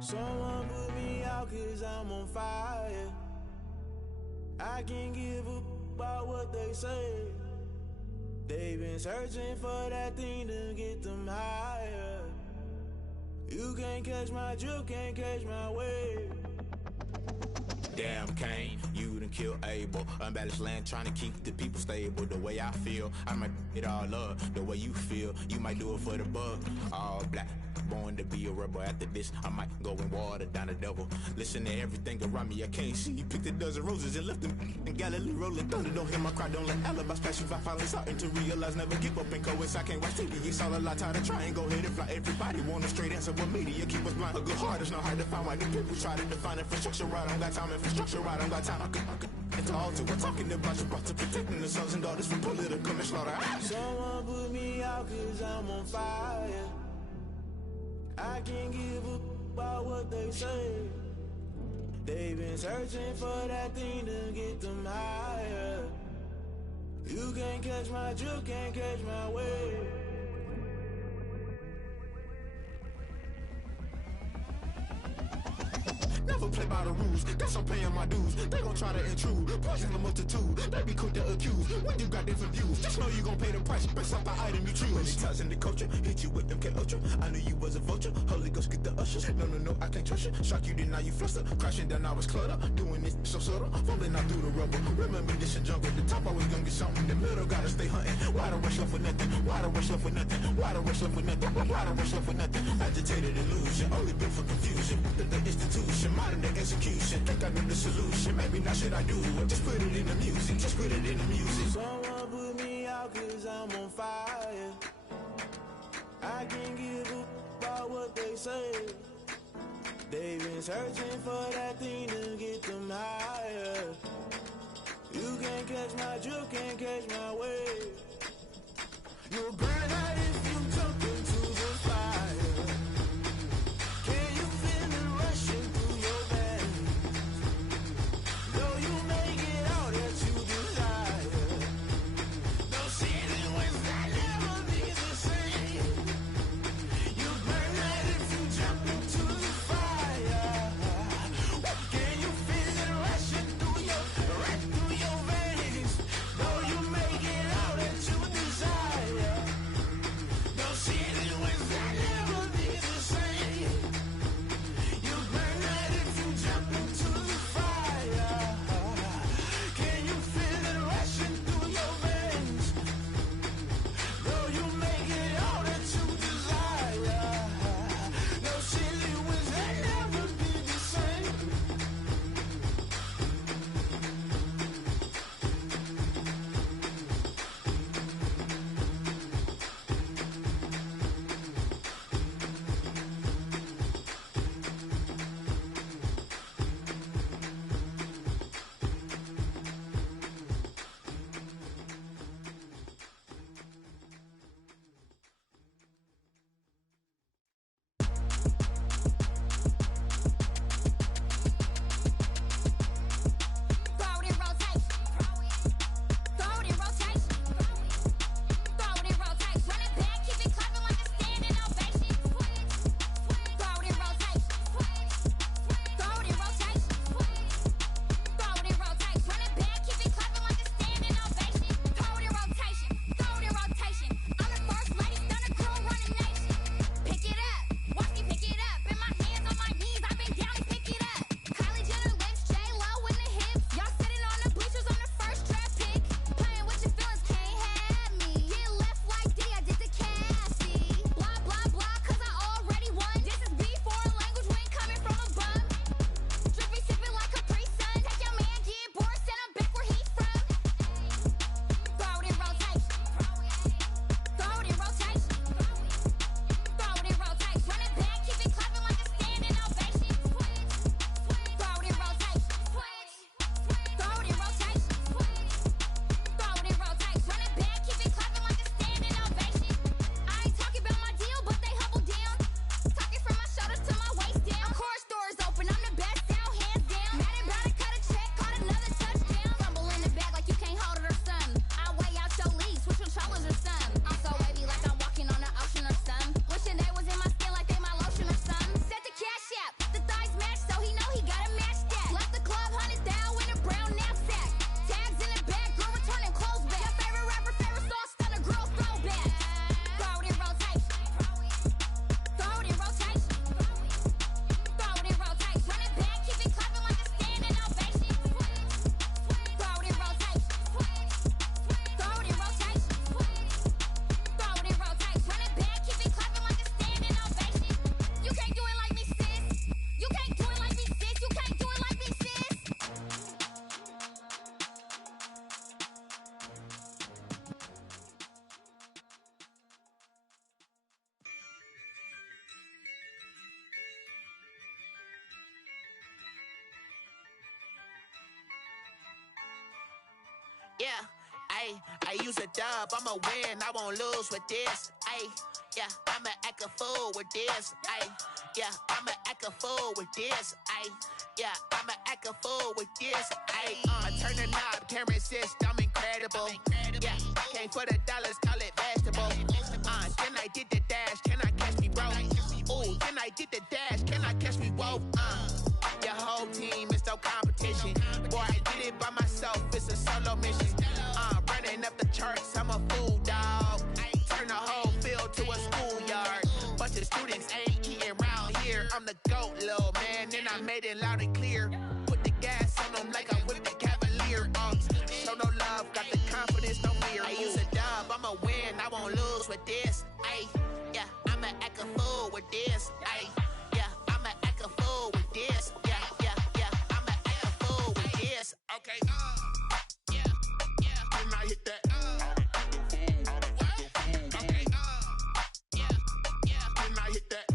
Someone put me out 'cause I'm on fire. I can't give up about what they say. They've been searching for that thing to get them higher. You can't catch my drift, can't catch my wave. Damn Kane, you done killed Abel. Unbalanced land trying to keep the people stable. The way I feel, I might it all up. The way you feel, you might do it for the buck. All black, born to be a rebel. After this, I might go and water down the devil. Listen to everything around me, I can't see. Picked a dozen roses and left them in Galilee rolling thunder. Don't hear my cry, don't let alibis pass you. I finally starting to realize, never give up and coincide. I can't watch TV, it's all a lot. Time to try and go ahead and fly. Everybody want a straight answer, but media keep us blind. A good heart is not hard to find. Why the people try to define infrastructure right? I don't got time, infrastructure right, I don't got time. I could it's all to we're talking about you, about to protecting the sons and daughters from political and slaughter. Someone put me out 'cause I'm on fire. I can't give up about what they say. They've been searching for that thing to get them higher. You can't catch my drift, can't catch my wave. Now never play by the rules. Guess I'm paying my dues. They gon' try to intrude, poison the multitude. They be quick to accuse when you got different views. Just know you gon' pay the price based off the item you choose. Many times in the culture, hit you with them K Ultra. I knew you was a vulture. Holy Ghost get the ushers. No, I can't trust you. Shock you, then now you fluster. Crashing down, I was clutter. Doing this so subtle, fumbling out through the rubble. Remember this and jungle. The top always gonna get something. The middle gotta stay hunting. Why the rush up for nothing? Why the rush up for nothing? Why the rush up for nothing? Why the rush up for nothing? Agitated illusion, only built for confusion. The institution, modern day execution. Think I know the solution. Maybe not should I do it? Just put it in the music. Just put it in the music. Someone put me out 'cause I'm on fire. I can't give up about what they say. They've been searching for that thing to get them higher. You can't catch my drift, can't catch my wave. You'll burn out if you jump into the fire. Can you feel it rushing through your veins? Though you make it all that you desire. Those ceiling winds that never be the same. You burn out if you jump into the fire. Can you feel it rushing through your veins? Though you make it all that you desire. Those ceiling winds that never be the same. You burn out if you jump into the fire. Can you feel it rushing through your veins? Though you make it all that you desire. Those ceiling winds that never be the same. Throw it in rotation. Throw it in rotation. Throw it in rotation. Run it back, keep it clapping like a standing ovation. Throw it in rotation. Throw it in rotation. Throw it in rotation. Run it back, keep it clapping like a standing ovation. Throw it in rotation. Throw it in rotation. I'm the first lady, stunner girl, running nation. Pick it up, watch me pick it up. In my hands, on my knees, I've been down and pick it up. Kylie Jenner lips, J-Lo in the hips. Y'all sitting on the bleachers on the first draft pick. Playing with your feelings, can't have me. Get left like D, I did the Cassie. Blah, blah, blah, 'cause I already won. This is B4 language, we ain't coming from above. Drippy, sipping like Capri Sun. Take your man, get bored, send him back where he from. Throw it in rotation. Throw it in rotation. Throw it in rotation. Run it back, keep it clapping like a standing ovation. Throw it in rotation. Throw it in rotation. Throw it in rotation. Run it back, keep it clapping like a standing ovation. I ain't talking about my deal, but they humble down. Talking from my shoulders to my waist down. Core stores open, I'm the best out, hands down. Mad about it, cut a check, caught another touchdown. Fumble in the bag like you can't hold it or something. I weigh out your league, switch controllers or something. I'm so wavy like I'm walking on the ocean or something. Wishing they was in my skin like they my lotion or something. Set the cash app, the thighs match, so he know he gotta match that. Left the club, 100,000 in a brown knapsack. Tags in the bag, girl returning clothes back. Your favorite rapper, favorite song, stunner girl throwback. Throw it in rotation. Throw it in rotation. Throw it in rotation. Run it back, keep it clapping like a standing ovation. Throw it in rotation. Throw it in rotation. Throw it in rotation. Run it back, keep it clapping like a standing ovation. You can't do it like me, sis. You can't do it like me, sis. You can't do it like me, sis. Yeah, I use a dub, I'ma win, I won't lose with this. Yeah, I'ma act a fool with this. Yeah, I'ma act a fool with this. Yeah, I'ma act a fool with this. I turn the knob, can't resist, I'm incredible. Yeah, came for the dollars, call it vegetable. Then I did the dash, can I catch me, bro? Ooh, then I did the dash, can I catch me, whoa? Your whole little man, then I made it loud and clear. Put the gas on them like I whipped the Cavalier. Show no love, got the confidence, no fear. I use a dub, I'ma win, I won't lose with this. Ay, yeah, I'ma act a fool with this. Ay, yeah, I'ma act a fool with this. Yeah, yeah, yeah, I'ma act a fool with this. Okay, yeah, yeah, then I hit that. Okay, yeah, yeah, then I hit that.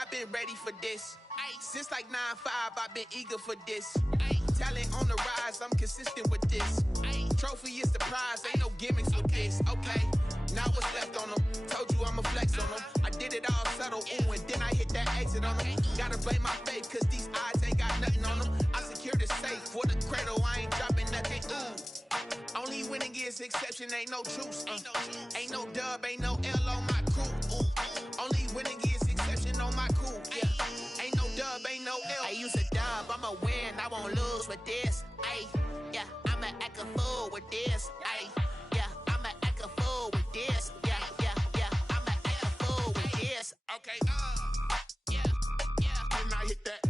I've been ready for this. Since like 9-5, I've been eager for this. Talent on the rise, I'm consistent with this. Trophy is the prize, ain't no gimmicks with this. Okay, now what's left on them? Told you I'ma flex on them. I did it all subtle, ooh, and then I hit that exit on them. Gotta blame my faith, cause these eyes ain't got nothing on them. I secured the safe for the cradle, I ain't dropping nothing, ooh. Only winning is exception, ain't no truce. Ain't no dub, ain't no L on my crew. Ooh. Only winning is exception on my cool, yeah. Ain't no dub, ain't no L. I use a dub, I'ma win, I won't lose with this. Ay, yeah, I'ma act a fool with this. Ay, yeah, I'ma act a fool with this. Yeah, yeah, yeah, I'ma act a fool with this. Okay, yeah, yeah, then I hit that.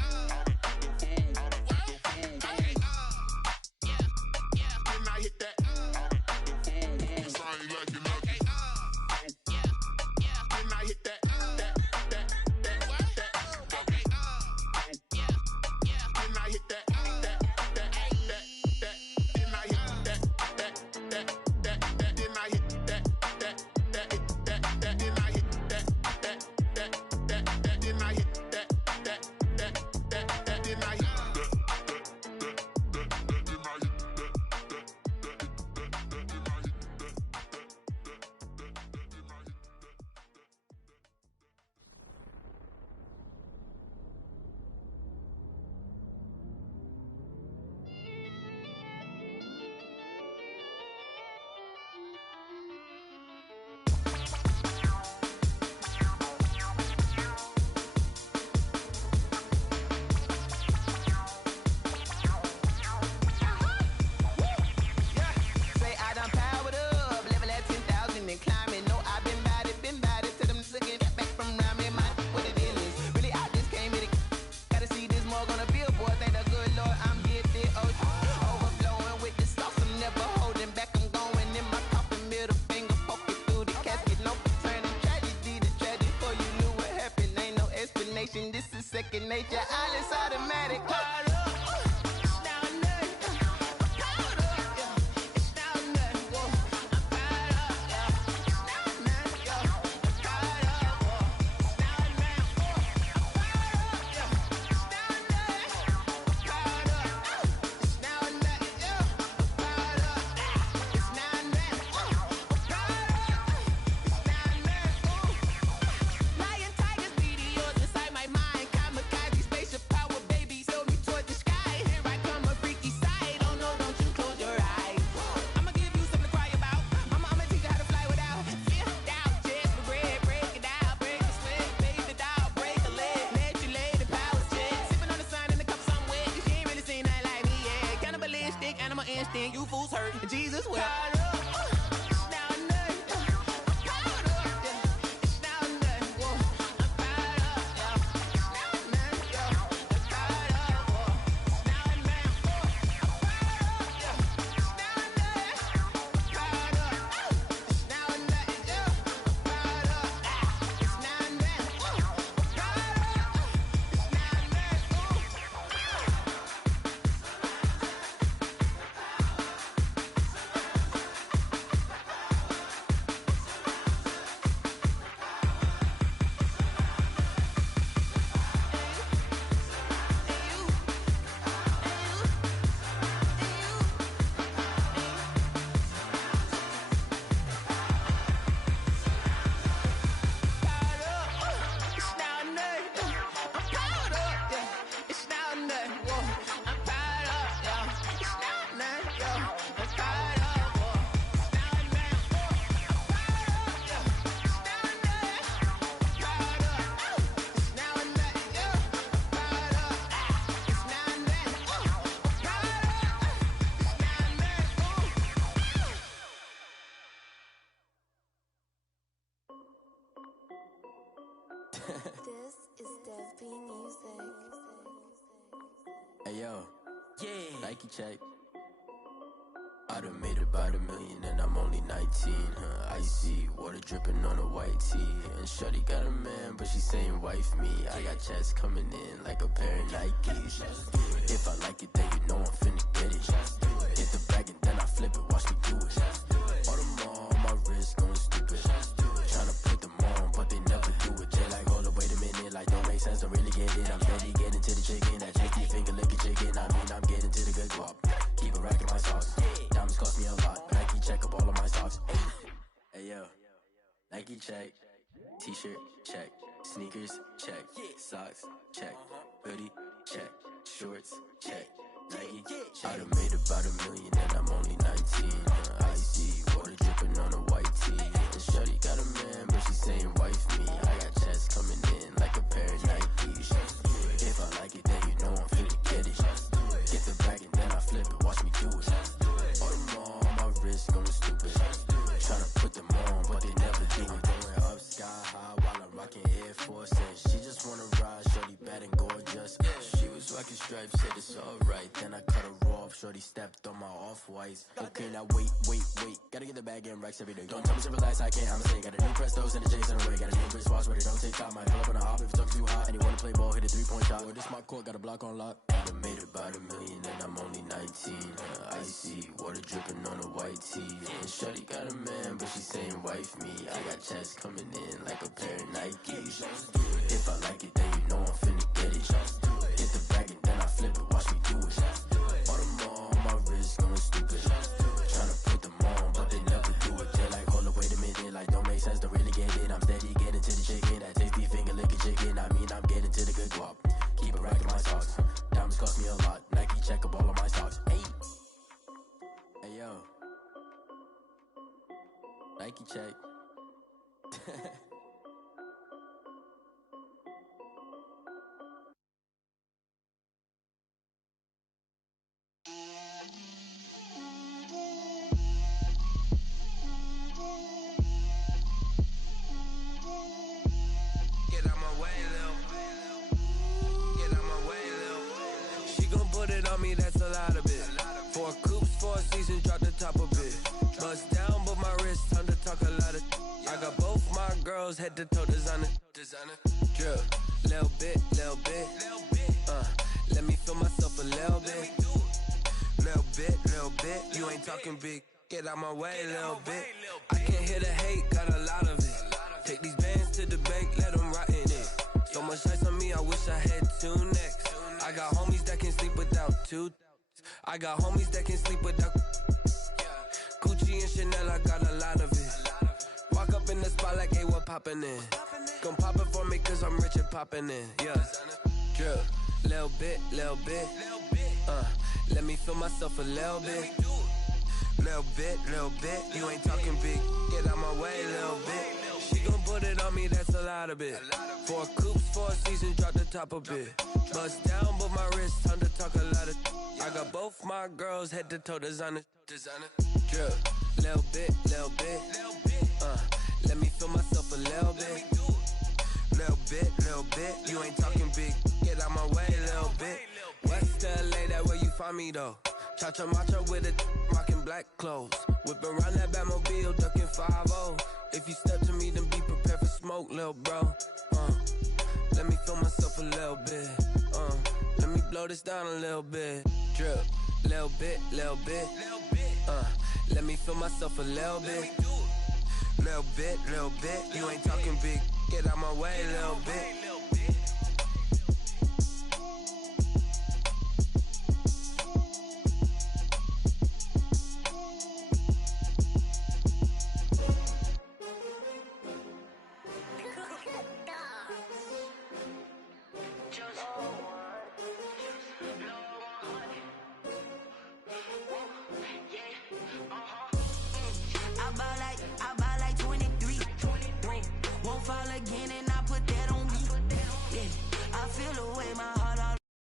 Okay, yeah, yeah, then I hit that. Second nature, all is automatic. Lion, tigers, meteors inside my mind. Kamikaze, spaceship power, baby. Sold me towards Dev B Music. Hey yo, yeah. Nike check. I done made about $1 million and I'm only 19. Icy water dripping on a white tee. And shorty got a man, but she saying wife me. I got checks coming in like a pair of Nikes. If I like it, then you know I'm finna get it. Hit the bag and then I flip it, watch me do it. All them on my wrist going stupid. Tryna put them on, but they never do it. They like, hold up, wait a minute, like don't make sense, don't really get it. I'm steady getting to the chicken, that chicky finger licking chicken. I mean, I'm getting to the good guap. Keep a rack in my socks. Diamonds cost me a lot. Nike check up all of my stocks. Hey yo, Nike check. T-shirt check. Sneakers check. Socks check. Hoodie check. Shorts check. Nike I done made about $1 million and I'm only 19. Icy water dripping on a white tee. And shorty got a man, but she saying wife me. I got checks coming in like a pair of Nikes. If I like it, then you know I'm finna get it. Get the bag and then I flip it, watch me do it. All them on my wrist going stupid. Tryna put them on, but they never do it. Going up sky high while I'm rocking Air Forces. She just wanna ride, shorty bad and gorgeous. She was rocking stripes, said it's alright. Then I cut her off, shorty stepped on my off-whites. Okay, now wait. Gotta get the bag and racks every day. Don't tell me to relax, I can't, I'ma say. Got a new Prestos and a J's in the way. Got a new wristwatch, but it don't take time. I pull up on a hop if it's talking too hot. And you wanna play ball, hit a 3-point shot. Or this my court, got a block on lock. I done made about $1 million and I'm only 19. Icy water dripping on a white tee. And shorty got a man, but she saying wife me. I got checks coming in like a pair of Nikes. If I like it, then you know I'm finna get it. Hit the bag and then I flip it, watch me do it. All them on my wrist going stupid. Tryna put them on, but they never do it. They're like, hold up, wait a minute, like don't make sense, don't really get it. I'm steady getting to the chicken, that tasty finger licking chicken. I mean, I'm getting to the good guap. Keep a rack in my socks. Diamonds cost me a lot. Nike check up all of my stocks. Hey yo, Nike check. Me, that's a lot of it. 4 coops, 4 seasons, drop the top of it. Bust down, but my wrist, time to talk a lot of. I got both my girls head to toe designer. Drip, little bit. Let me feel myself a little bit. Little bit. You ain't talking big. Get out my way, little bit. I can't hear the hate, got a lot of it. Take these bands to the bank, let them rot in it. So much ice on me, I wish I had 2 necks. I got homies that can sleep without 2. I got homies that can sleep without Gucci and Chanel, I got a lot of it. Walk up in the spot like, hey, what poppin' in? Gon' pop it for me cause I'm rich and poppin' in. Yeah, drip, little bit. Let me feel myself a little bit. Little bit. You ain't talking big. Get out my way, little bit. She gon' put it on me, that's a lot of it. 4 coops, 4 seasons, drop the top a bit. Bust down, but my wrist, time to talk a lot of. I got both my girls head to toe designer. Drip, little bit. Let me feel myself a little bit. Little bit. You ain't talking big. Get out my way, little bit. West LA, that where you find me though. Cha-cha matcha with a rockin' black clothes. Whip around that Batmobile, ducking 5-0. If you step to me, then be prepared for smoke, lil' bro. Let me feel myself a little bit. Let me blow this down a little bit. Drip, little bit. Let me feel myself a little bit. Little bit. You ain't talking big. Get out my way, little bit.